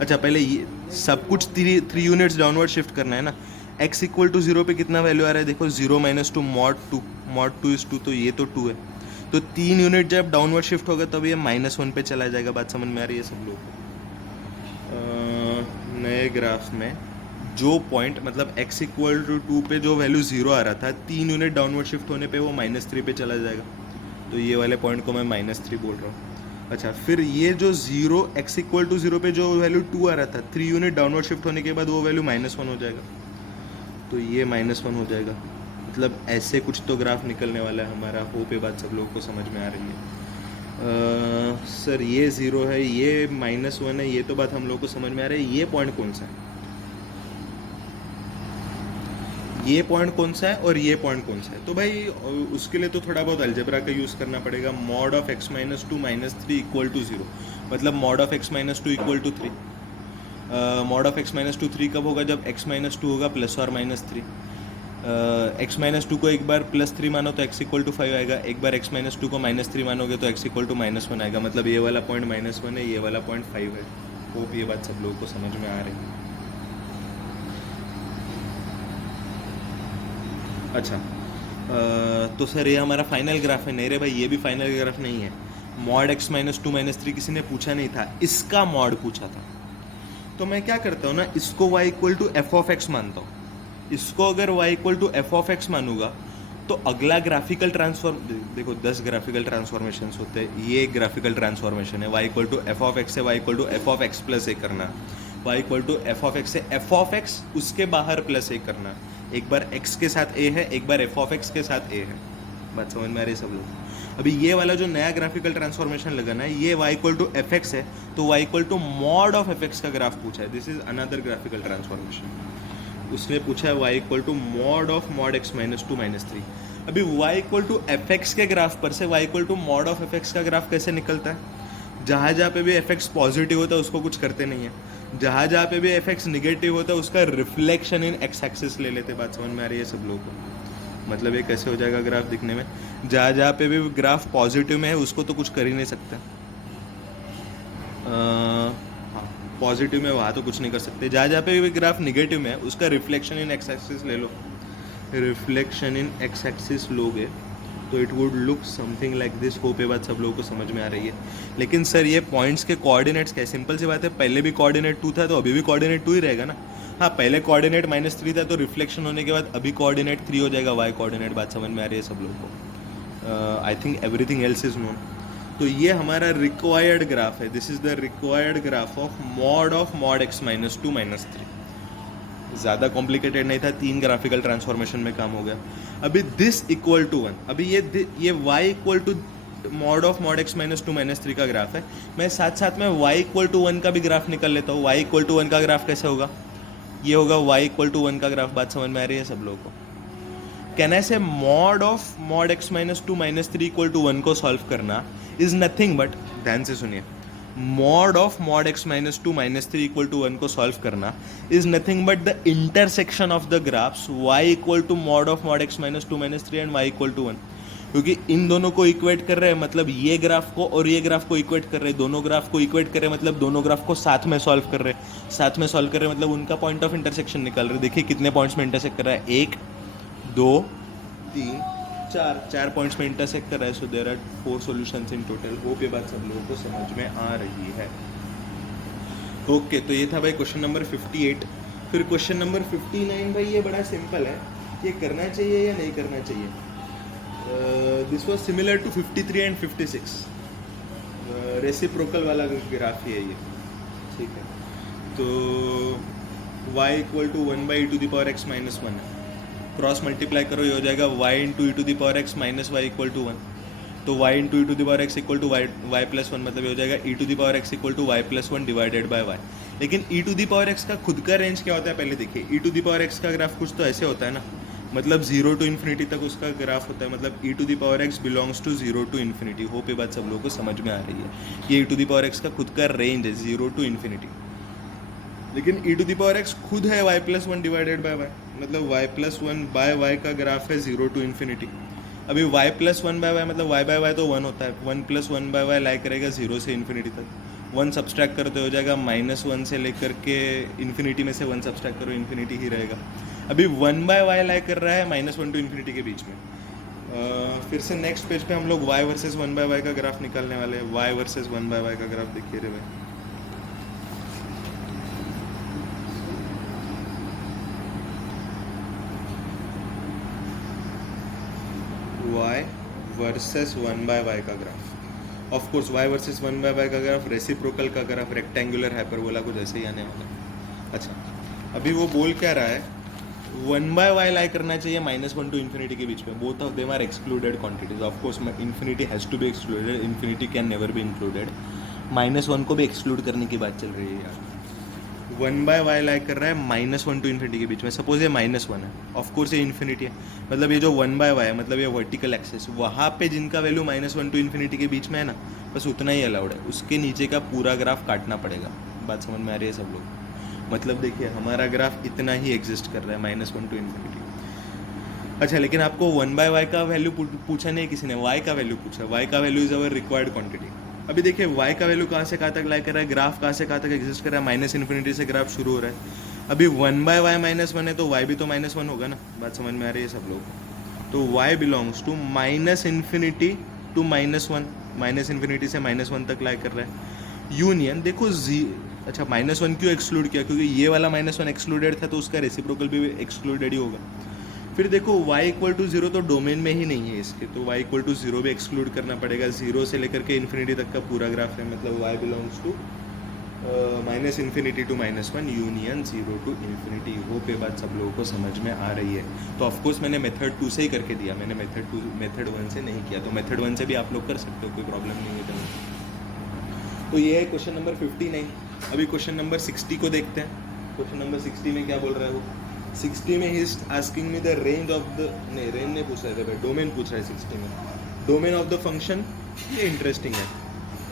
अच्छा पहले ये सब कुछ 3 यूनिट्स डाउनवर्ड शिफ्ट करना है ना। x = 0 पे कितना वैल्यू आ रहा है देखो, 0 - 2 मॉड 2 = 2, तो ये तो 2 है। तो 3 यूनिट जब डाउनवर्ड शिफ्ट होगा तब ये -1 पे चला जाएगा। बात समझ में आ रही है सब लोगों को। नए ग्राफ में जो पॉइंट मतलब x = 2 पे जो वैल्यू 0 आ रहा था, 3 यूनिट डाउनवर्ड शिफ्ट होने पे वो -3 पे चला जाएगा। तो ये वाले पॉइंट को मैं -3 बोल रहा हूँ। अच्छा फिर ये जो x = 0 पे जो वैल्यू 2 आ रहा था, 3 यूनिट डाउनवर्ड शिफ्ट होने के बाद वो वैल्यू -1 हो जाएगा। तो ये -1 हो जाएगा। मतलब ऐसे कुछ तो ग्राफ निकलने वाला है हमारा। होप ये बात सब लोगों को समझ में आ रही है। सर ये 0 है, ये -1 है, ये तो बात हम लोग को समझ में आ रही है। ये पॉइंट कौन सा है, ये पॉइंट कौन सा है और ये पॉइंट कौन सा है। तो भाई उसके लिए तो थोड़ा बहुत अलजेब्रा का यूज़ करना पड़ेगा। मॉड ऑफ x - 2 - 3 = 0, मतलब mod of x - 2 = 3। Mod of x - 2 3 कब होगा, जब x - 2 होगा +or -3। x - 2 को एक बार +3 मानो तो x = 5 आएगा, एक बार x - 2 को -3 मानोगे तो x = -1 आएगा। मतलब ये वाला पॉइंट -1 है, ये वाला पॉइंट 5 है। होप ये बात सब लोगों को समझ में आ रही है। अच्छा तो सर ये हमारा फाइनल ग्राफ है। नहीं रे भाई, ये भी फाइनल ग्राफ नहीं है। मॉड x - 2 - 3 किसी ने पूछा नहीं था, इसका मॉड पूछा था। तो मैं क्या करता हूँ ना, इसको y = f(x) मानता हूँ। इसको अगर y = f(x) मानूंगा तो अगला ग्राफिकल ट्रांसफॉर्म, देखो 10 ग्राफिकल ट्रांसफॉर्मेशंस होते हैं, ये एक ग्राफिकल ट्रांसफॉर्मेशन है। y = f(x) से y = f(x + a करना, y = f(x) से f(x) उसके बाहर +a करना। एक बार x के साथ a है, एक बार f(x) के साथ a है। बात समझ में आ रही है सब लोग। अभी ये वाला जो नया ग्राफिकल ट्रांसफॉर्मेशन लगाना है, ये y = fx है, तो y = मॉड ऑफ fx का ग्राफ पूछा है। This is another graphical transformation. उसने पूछा है y equal to mod of mod x minus 2 minus 3। अभी y equal to f x के ग्राफ पर से y equal to mod of f x का ग्राफ कैसे निकलता है? जहाँ जहाँ पे भी एफ एक्स पॉजिटिव होता है उसको कुछ करते नहीं है, जहाँ जहाँ पे भी एफ एक्स निगेटिव होता है उसका रिफ्लेक्शन इन एक्स एक्सिस ले लेते। बात समझ में आ रही है सब लोगों को? मतलब ये कैसे हो जाएगा ग्राफ दिखने में? जहाँ जहाँ पे भी ग्राफ पॉजिटिव में है उसको तो कुछ कर ही नहीं सकते, पॉजिटिव में वहाँ तो कुछ नहीं कर सकते। जहाँ जहाँ पे भी ग्राफ निगेटिव में है उसका रिफ्लेक्शन इन एक्स एक्सिस ले लो, रिफ्लेक्शन इन एक्स एक्सिस लोगे तो it would look something like this. Hope ये बात सब लोगों को समझ में आ रही है। लेकिन सर ये पॉइंट्स के कोऑर्डिनेट्स क्या है? सिंपल सी बात है, पहले भी कोऑर्डिनेट 2 था तो अभी भी कोऑर्डिनेट 2 ही रहेगा ना। हाँ, पहले कोऑर्डिनेट -3 था तो रिफ्लेक्शन होने के बाद अभी कोऑर्डिनेट 3 हो जाएगा, वाई कोऑर्डिनेट। बात समझ में आ रही है सब लोगों को? I think everything else is known. तो ये हमारा रिक्वायर्ड ग्राफ है। This is the required graph of mod x minus 2 minus 3। ज़्यादा कॉम्प्लिकेटेड नहीं था, 3 ग्राफिकल ट्रांसफॉर्मेशन में काम हो गया। अभी दिस इक्वल टू 1, अभी ये y equal to mod of mod x minus 2 minus 3 का ग्राफ है। मैं साथ साथ में y इक्वल टू 1 का भी ग्राफ निकल लेता हूँ। y इक्वल टू 1 का ग्राफ कैसे होगा? ये होगा y इक्वल टू 1 का ग्राफ। बात समझ में आ रही है सब लोगों को? Can I say mod of mod x minus 2 minus 3 equal to 1 को सॉल्व करना इज नथिंग बट, ध्यान से सुनिए, mod of mod x minus 2 minus 3 equal to 1 को सॉल्व करना is nothing but the intersection of the graphs y equal to mod of mod x minus 2 minus 3 and y equal to 1। क्योंकि इन दोनों को equate कर रहे हैं, मतलब ये ग्राफ को और ये ग्राफ को इक्वेट कर रहे हैं, दोनों ग्राफ को इक्वेट कर रहे हैं, मतलब दोनों ग्राफ को साथ में सॉल्व कर रहे हैं। साथ में सॉल्व कर रहे हैं मतलब उनका पॉइंट ऑफ इंटरसेक्शन निकाल रहे हैं। देखिए कितने पॉइंट्स में इंटरसेक्ट कर रहा है, 1 2 3 4 पॉइंट्स में इंटरसेक्ट कर रहा है। So there are 4 solutions in total. Hope ये बात सब लोगों को समझ में आ रही है? ओके, तो ये था भाई क्वेश्चन नंबर 58। फिर क्वेश्चन नंबर 59 भाई ये बड़ा सिंपल है, ये करना चाहिए या नहीं करना चाहिए। This was similar to 53 and 56, reciprocal वाला ग्राफ ही है ये, ठीक है। तो y equal to 1 by e to the power x minus 1 है, क्रॉस मल्टीप्लाई करो ये हो जाएगा y into e to the power x minus y equal to 1। तो y into e to the power x equal to y plus 1, मतलब ये हो जाएगा e to the power x equal to y plus 1 divided by y। लेकिन e to the power x का खुद का range क्या होता है पहले देखिए। e to the power x का ग्राफ कुछ तो ऐसे होता है ना, मतलब 0 टू इन्फिनिटी तक उसका ग्राफ होता है, मतलब e to the power x belongs to 0 to infinity. Hope ये बात सब लोगों को समझ में आ रही है। ये e to the power x का खुद का रेंज है 0 टू इन्फिनिटी। लेकिन e to the power x खुद है y plus 1 divided by y, मतलब y प्लस 1 बाय y का ग्राफ है 0 टू इन्फिनिटी। अभी y प्लस 1 बाय y मतलब y बाय y तो 1 होता है, 1 प्लस 1 बाय y लाई करेगा 0 से इन्फिनिटी तक। 1 सब्सट्रैक्ट करते हो जाएगा -1 से लेकर के इन्फिनिटी में से 1 सब्सट्रैक्ट करो इन्फिनिटी ही रहेगा। अभी 1 बाय y लाई कर रहा है -1 टू इन्फिनिटी के बीच में। फिर से नेक्स्ट पेज पे हम लोग y वर्सेस 1 बाय y का ग्राफ निकालने वाले हैं। y वर्सेस 1 बाय y का ग्राफ देखिए रे भाई, y वर्सेस 1 बाय y का graph. Of course y versus 1 by y का ग्राफ रेसिप्रोकल का ग्राफ, रेक्टेंगुलर हाइपरबोला कुछ ऐसे ही आने वाला। अच्छा, अभी वो बोल क्या रहा है, 1 बाय y लाई करना चाहिए -1 टू इन्फिनिटी के बीच में। Both of them are excluded quantities. Of course infinity has to be excluded, infinity can never be included. -1 को भी एक्सक्लूड करने की बात चल रही है यार। 1 बाय y लाई कर रहा है -1 टू इन्फिनिटी के बीच में। सपोज ये -1 है, ऑफ कोर्स ये इन्फिनिटी है, मतलब ये जो 1 बाय y है मतलब ये वर्टिकल एक्सेस, वहाँ पे जिनका वैल्यू -1 टू इन्फिनिटी के बीच में है ना, बस उतना ही अलाउड है। उसके नीचे का पूरा ग्राफ काटना पड़ेगा। बात समझ में आ रही है सब लोग? मतलब देखिए हमारा ग्राफ इतना ही एग्जिस्ट कर रहा है -1 टू इन्फिनिटी। अच्छा, लेकिन आपको 1 बाय y का वैल्यू पूछा नहीं किसी ने, y का वैल्यू पूछा। y का value is our required quantity. अभी देखिए y का वैल्यू कहाँ से कहाँ तक लाई कर रहा है, ग्राफ कहाँ से कहाँ तक एग्जिस्ट कर रहा है, -इन्फिनिटी से ग्राफ शुरू हो रहा है। अभी 1 बाय y -1 है तो y भी तो -1 होगा ना। बात समझ में आ रही है सब लोग? तो y belongs to -infinity to -1, -infinity से -1 तक लाई कर रहा है। यूनियन देखो अच्छा, -1 क्यों एक्सक्लूड किया, क्योंकि ये वाला -1 एक्सक्लूडेड था तो उसका रेसिप्रोकल भी एक्सक्लूडेड ही होगा। फिर देखो y इक्वल टू 0 तो डोमेन में ही नहीं है इसके, तो y इक्वल टू 0 भी एक्सक्लूड करना पड़ेगा। 0 से लेकर के इन्फिनिटी तक का पूरा ग्राफ है, मतलब y belongs to -infinity to -1 union 0 to infinity. Hope ये बात सब लोगों को समझ में आ रही है? तो ऑफकोर्स मैंने मेथड 2 से ही करके दिया, मैंने मेथड 1 से नहीं किया। तो मेथड 1 से भी आप लोग कर सकते हो, कोई प्रॉब्लम नहीं है। तो ये है क्वेश्चन नंबर 59। अभी क्वेश्चन नंबर 60 को देखते हैं। क्वेश्चन नंबर 60 में क्या बोल रहा है वो, 60 में ही asking me the range of the, नहीं रेंज नहीं पूछ रहे थे भाई, डोमेन पूछ रहा है 60 में, डोमेन ऑफ द फंक्शन। ये इंटरेस्टिंग है,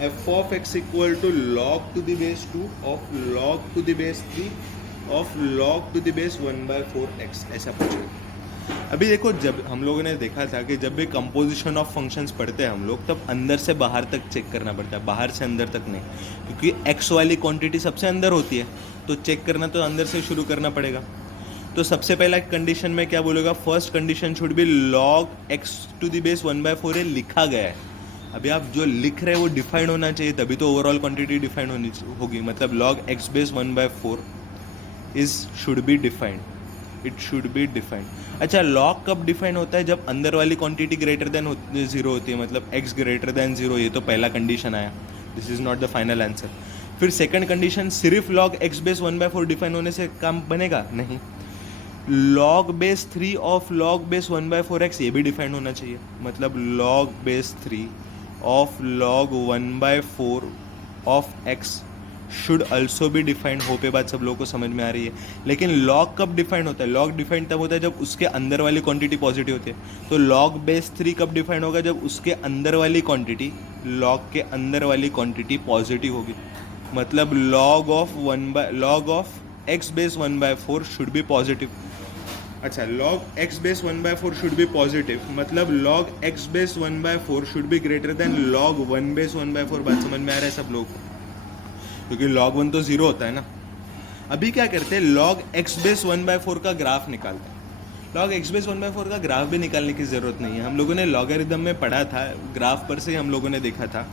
f of x equal to log to the base 2 of log to the base 3 of log to the base 1/4 x, ऐसा पूछेगा। अभी देखो, जब हम लोगों ने देखा था कि जब भी कंपोजिशन ऑफ फंक्शंस पढ़ते हैं हम लोग, तब अंदर से बाहर तक चेक करना पड़ता है, बाहर से अंदर तक नहीं, क्योंकि एक्स वाली क्वांटिटी सबसे अंदर होती है, तो चेक करना तो अंदर से शुरू करना पड़ेगा। तो सबसे पहला कंडीशन में क्या बोलेगा, first condition should be log x to the base 1/4 लिखा गया है। अभी आप जो लिख रहे हैं वो डिफाइंड होना चाहिए, तभी तो ओवरऑल क्वांटिटी डिफाइंड होगी। मतलब log x base 1/4 is should be defined, it should be defined. अच्छा, लॉग कब डिफाइन होता है, जब अंदर वाली क्वांटिटी ग्रेटर देन 0 होती है, मतलब x ग्रेटर देन 0, ये तो पहला कंडीशन आया, this is not the final answer. फिर सेकंड कंडीशन, सिर्फ log x बेस 1/4 डिफाइन होने से काम बनेगा नहीं, log base 3 of log base 1/4 x ये भी डिफाइन होना चाहिए। मतलब log base 3 of log 1/4 of x should also भी डिफाइंड। हो पे बात सब लोगों को समझ में आ रही है। लेकिन लॉग कब डिफाइंड होता है, लॉग डिफाइंड तब होता है जब उसके अंदर वाली क्वांटिटी पॉजिटिव होती है। तो लॉग बेस 3 कब डिफाइंड होगा, जब उसके अंदर वाली क्वांटिटी, लॉग के अंदर वाली क्वांटिटी पॉजिटिव होगी। मतलब log of x base 1/4 should be positive. अच्छा, log x base 1/4 should be positive, मतलब log x base 1/4 should be greater than log 1 base 1/4। बात समझ में आ रहा है सब लोगों को, क्योंकि log 1 तो 0 होता है ना। अभी क्या करते हैं, log x बेस 1/4 का ग्राफ निकालते हैं। log x बेस 1/4 का ग्राफ भी निकालने की ज़रूरत नहीं है, हम लोगों ने लॉगरिदम में पढ़ा था, ग्राफ पर से हम लोगों ने देखा था।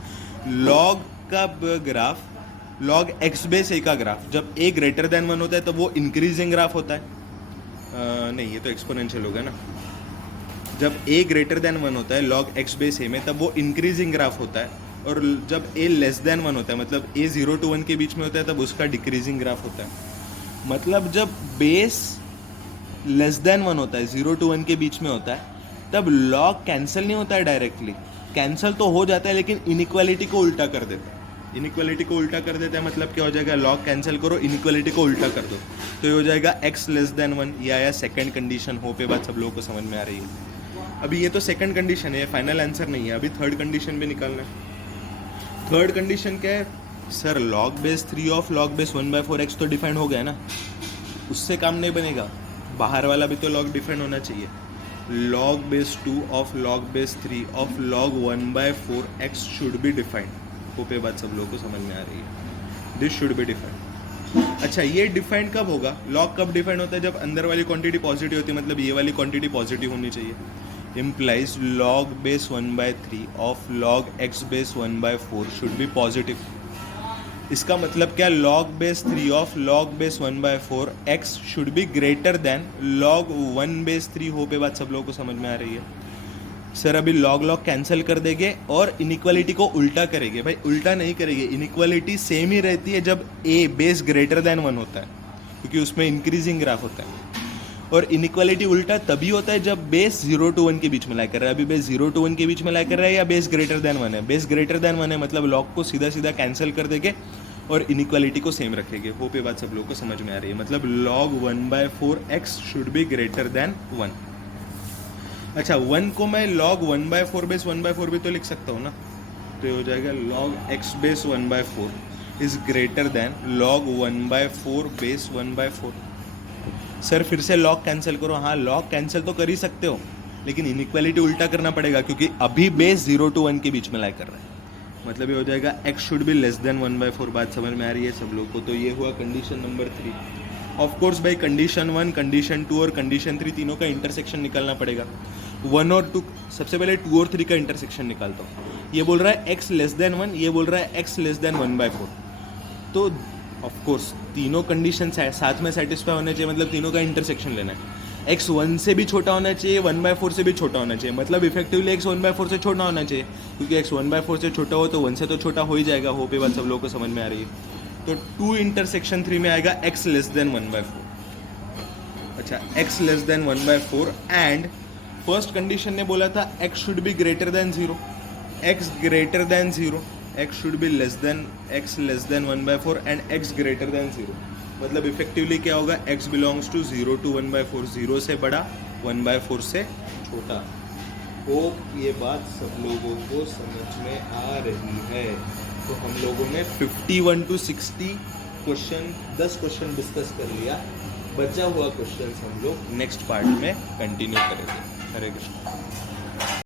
log का graph, log x base a का ग्राफ, जब a ग्रेटर देन 1 होता है तब वो इंक्रीजिंग ग्राफ होता है। नहीं, ये तो एक्सपोनेंशियल होगा ना। जब a ग्रेटर देन 1 होता है log x बेस a में, तब वो इंक्रीजिंग ग्राफ होता है। और जब a लेस देन 1 होता है, मतलब a 0 to 1 के बीच में होता है, तब उसका डिक्रीजिंग ग्राफ होता है। मतलब जब बेस लेस देन 1 होता है, 0 to 1 के बीच में होता है, तब लॉग कैंसिल नहीं होता है डायरेक्टली, कैंसिल तो हो जाता है लेकिन इनइक्वालिटी को उल्टा कर देता है। इनइक्वालिटी को उल्टा कर देता है मतलब क्या हो जाएगा, लॉग कैंसिल करो, इनइक्वालिटी को उल्टा कर दो, तो ये हो जाएगा x लेस देन 1। ये आया सेकेंड कंडीशन। हो पे बात सब लोगों को समझ में आ रही है। अभी ये तो सेकंड कंडीशन है, फाइनल आंसर नहीं है। अभी थर्ड कंडीशन भी निकालना है। थर्ड कंडीशन क्या है sir, log base 3 of log base 1/4 x तो डिफाइंड हो गया ना, उससे काम नहीं बनेगा, बाहर वाला भी तो log डिफाइंड होना चाहिए। log base 2 of log base 3 of log 1/4 x should be defined. वो पे बात सब लोगों को समझ में आ रही है, दिस शुड बी डिफाइंड। अच्छा, ये डिफाइंड कब होगा, log कब डिफाइंड होता है, जब अंदर वाली क्वांटिटी पॉजिटिव होती है, मतलब ये वाली क्वांटिटी पॉजिटिव होनी चाहिए। implies log base 1/3 of log x base 1/4 should be positive। इसका मतलब क्या, log base 3 of log base 1/4 x should be greater than log 1 base 3। हो पे बात सब लोगों को समझ में आ रही है। सर अभी log कैंसिल कर देंगे और इनइक्वालिटी को उल्टा करेंगे। भाई उल्टा नहीं करेंगे, इनइक्वालिटी सेम ही रहती है जब a बेस ग्रेटर देन 1 होता है, क्योंकि उसमें इंक्रीजिंग ग्राफ होता है। और इनइक्वालिटी उल्टा तभी होता है जब बेस 0 to 1 के बीच में लाई कर रहा है। अभी बेस 0 to 1 के बीच में लाई कर रहा है या बेस ग्रेटर देन 1 है, बेस ग्रेटर देन 1 है, मतलब लॉग को सीधा सीधा कैंसिल कर देंगे और इनइक्वालिटी को सेम रखेंगे। वो पे बात सब लोग को समझ में आ रही है। मतलब log 1/4 x should be greater then 1। अच्छा, 1 को मैं log 1/4 बेस 1/4 भी तो लिख सकता हूँ ना, तो ये हो जाएगा log x base 1/4 is greater then log 1/4 base 1/4। Sir फिर से लॉग कैंसिल करो। हाँ, लॉग कैंसिल तो कर ही सकते हो, लेकिन इनइक्वालिटी उल्टा करना पड़ेगा, क्योंकि अभी बेस 0 to 1 के बीच में लाई कर रहा है। मतलब ये हो जाएगा x should be less than 1/4। बात समझ में आ रही है सब लोग को। तो ये हुआ कंडीशन नंबर 3। ऑफ कोर्स भाई कंडीशन 1, कंडीशन 2 और कंडीशन 3 तीनों का इंटरसेक्शन निकालना पड़ेगा। 1 और 2, सबसे पहले 2 और 3 का इंटरसेक्शन निकालता हूँ। ये बोल रहा है x लेस देन 1, ये बोल रहा है x लेस देन 1/4। तो ऑफ कोर्स तीनों कंडीशन साथ में सेटिस्फाई होने चाहिए, मतलब तीनों का इंटरसेक्शन लेना है। x 1 से भी छोटा होना चाहिए, 1/4 से भी छोटा होना चाहिए, मतलब इफेक्टिवली x 1/4 से छोटा होना चाहिए, क्योंकि x 1/4 से छोटा हो तो 1 से तो छोटा हो ही जाएगा। हो पे बात सब लोगों को समझ में आ रही है। तो 2 इंटरसेक्शन 3 में आएगा x लेस देन 1/4। अच्छा, x less then 1/4 and first condition ने बोला था x should be greater then 0, x greater than 0, x should be less than x less than 1/4 and x greater than 0। मतलब इफेक्टिवली क्या होगा, x belongs to 0 to 1/4, 0 से बड़ा 1/4 से छोटा। होप ये बात सब लोगों को समझ में आ रही है। तो हम लोगों ने 51 to 60 क्वेश्चन 10 क्वेश्चन डिस्कस कर लिया। बचा हुआ क्वेश्चन हम लोग नेक्स्ट पार्ट में कंटिन्यू करेंगे। हरे कृष्ण।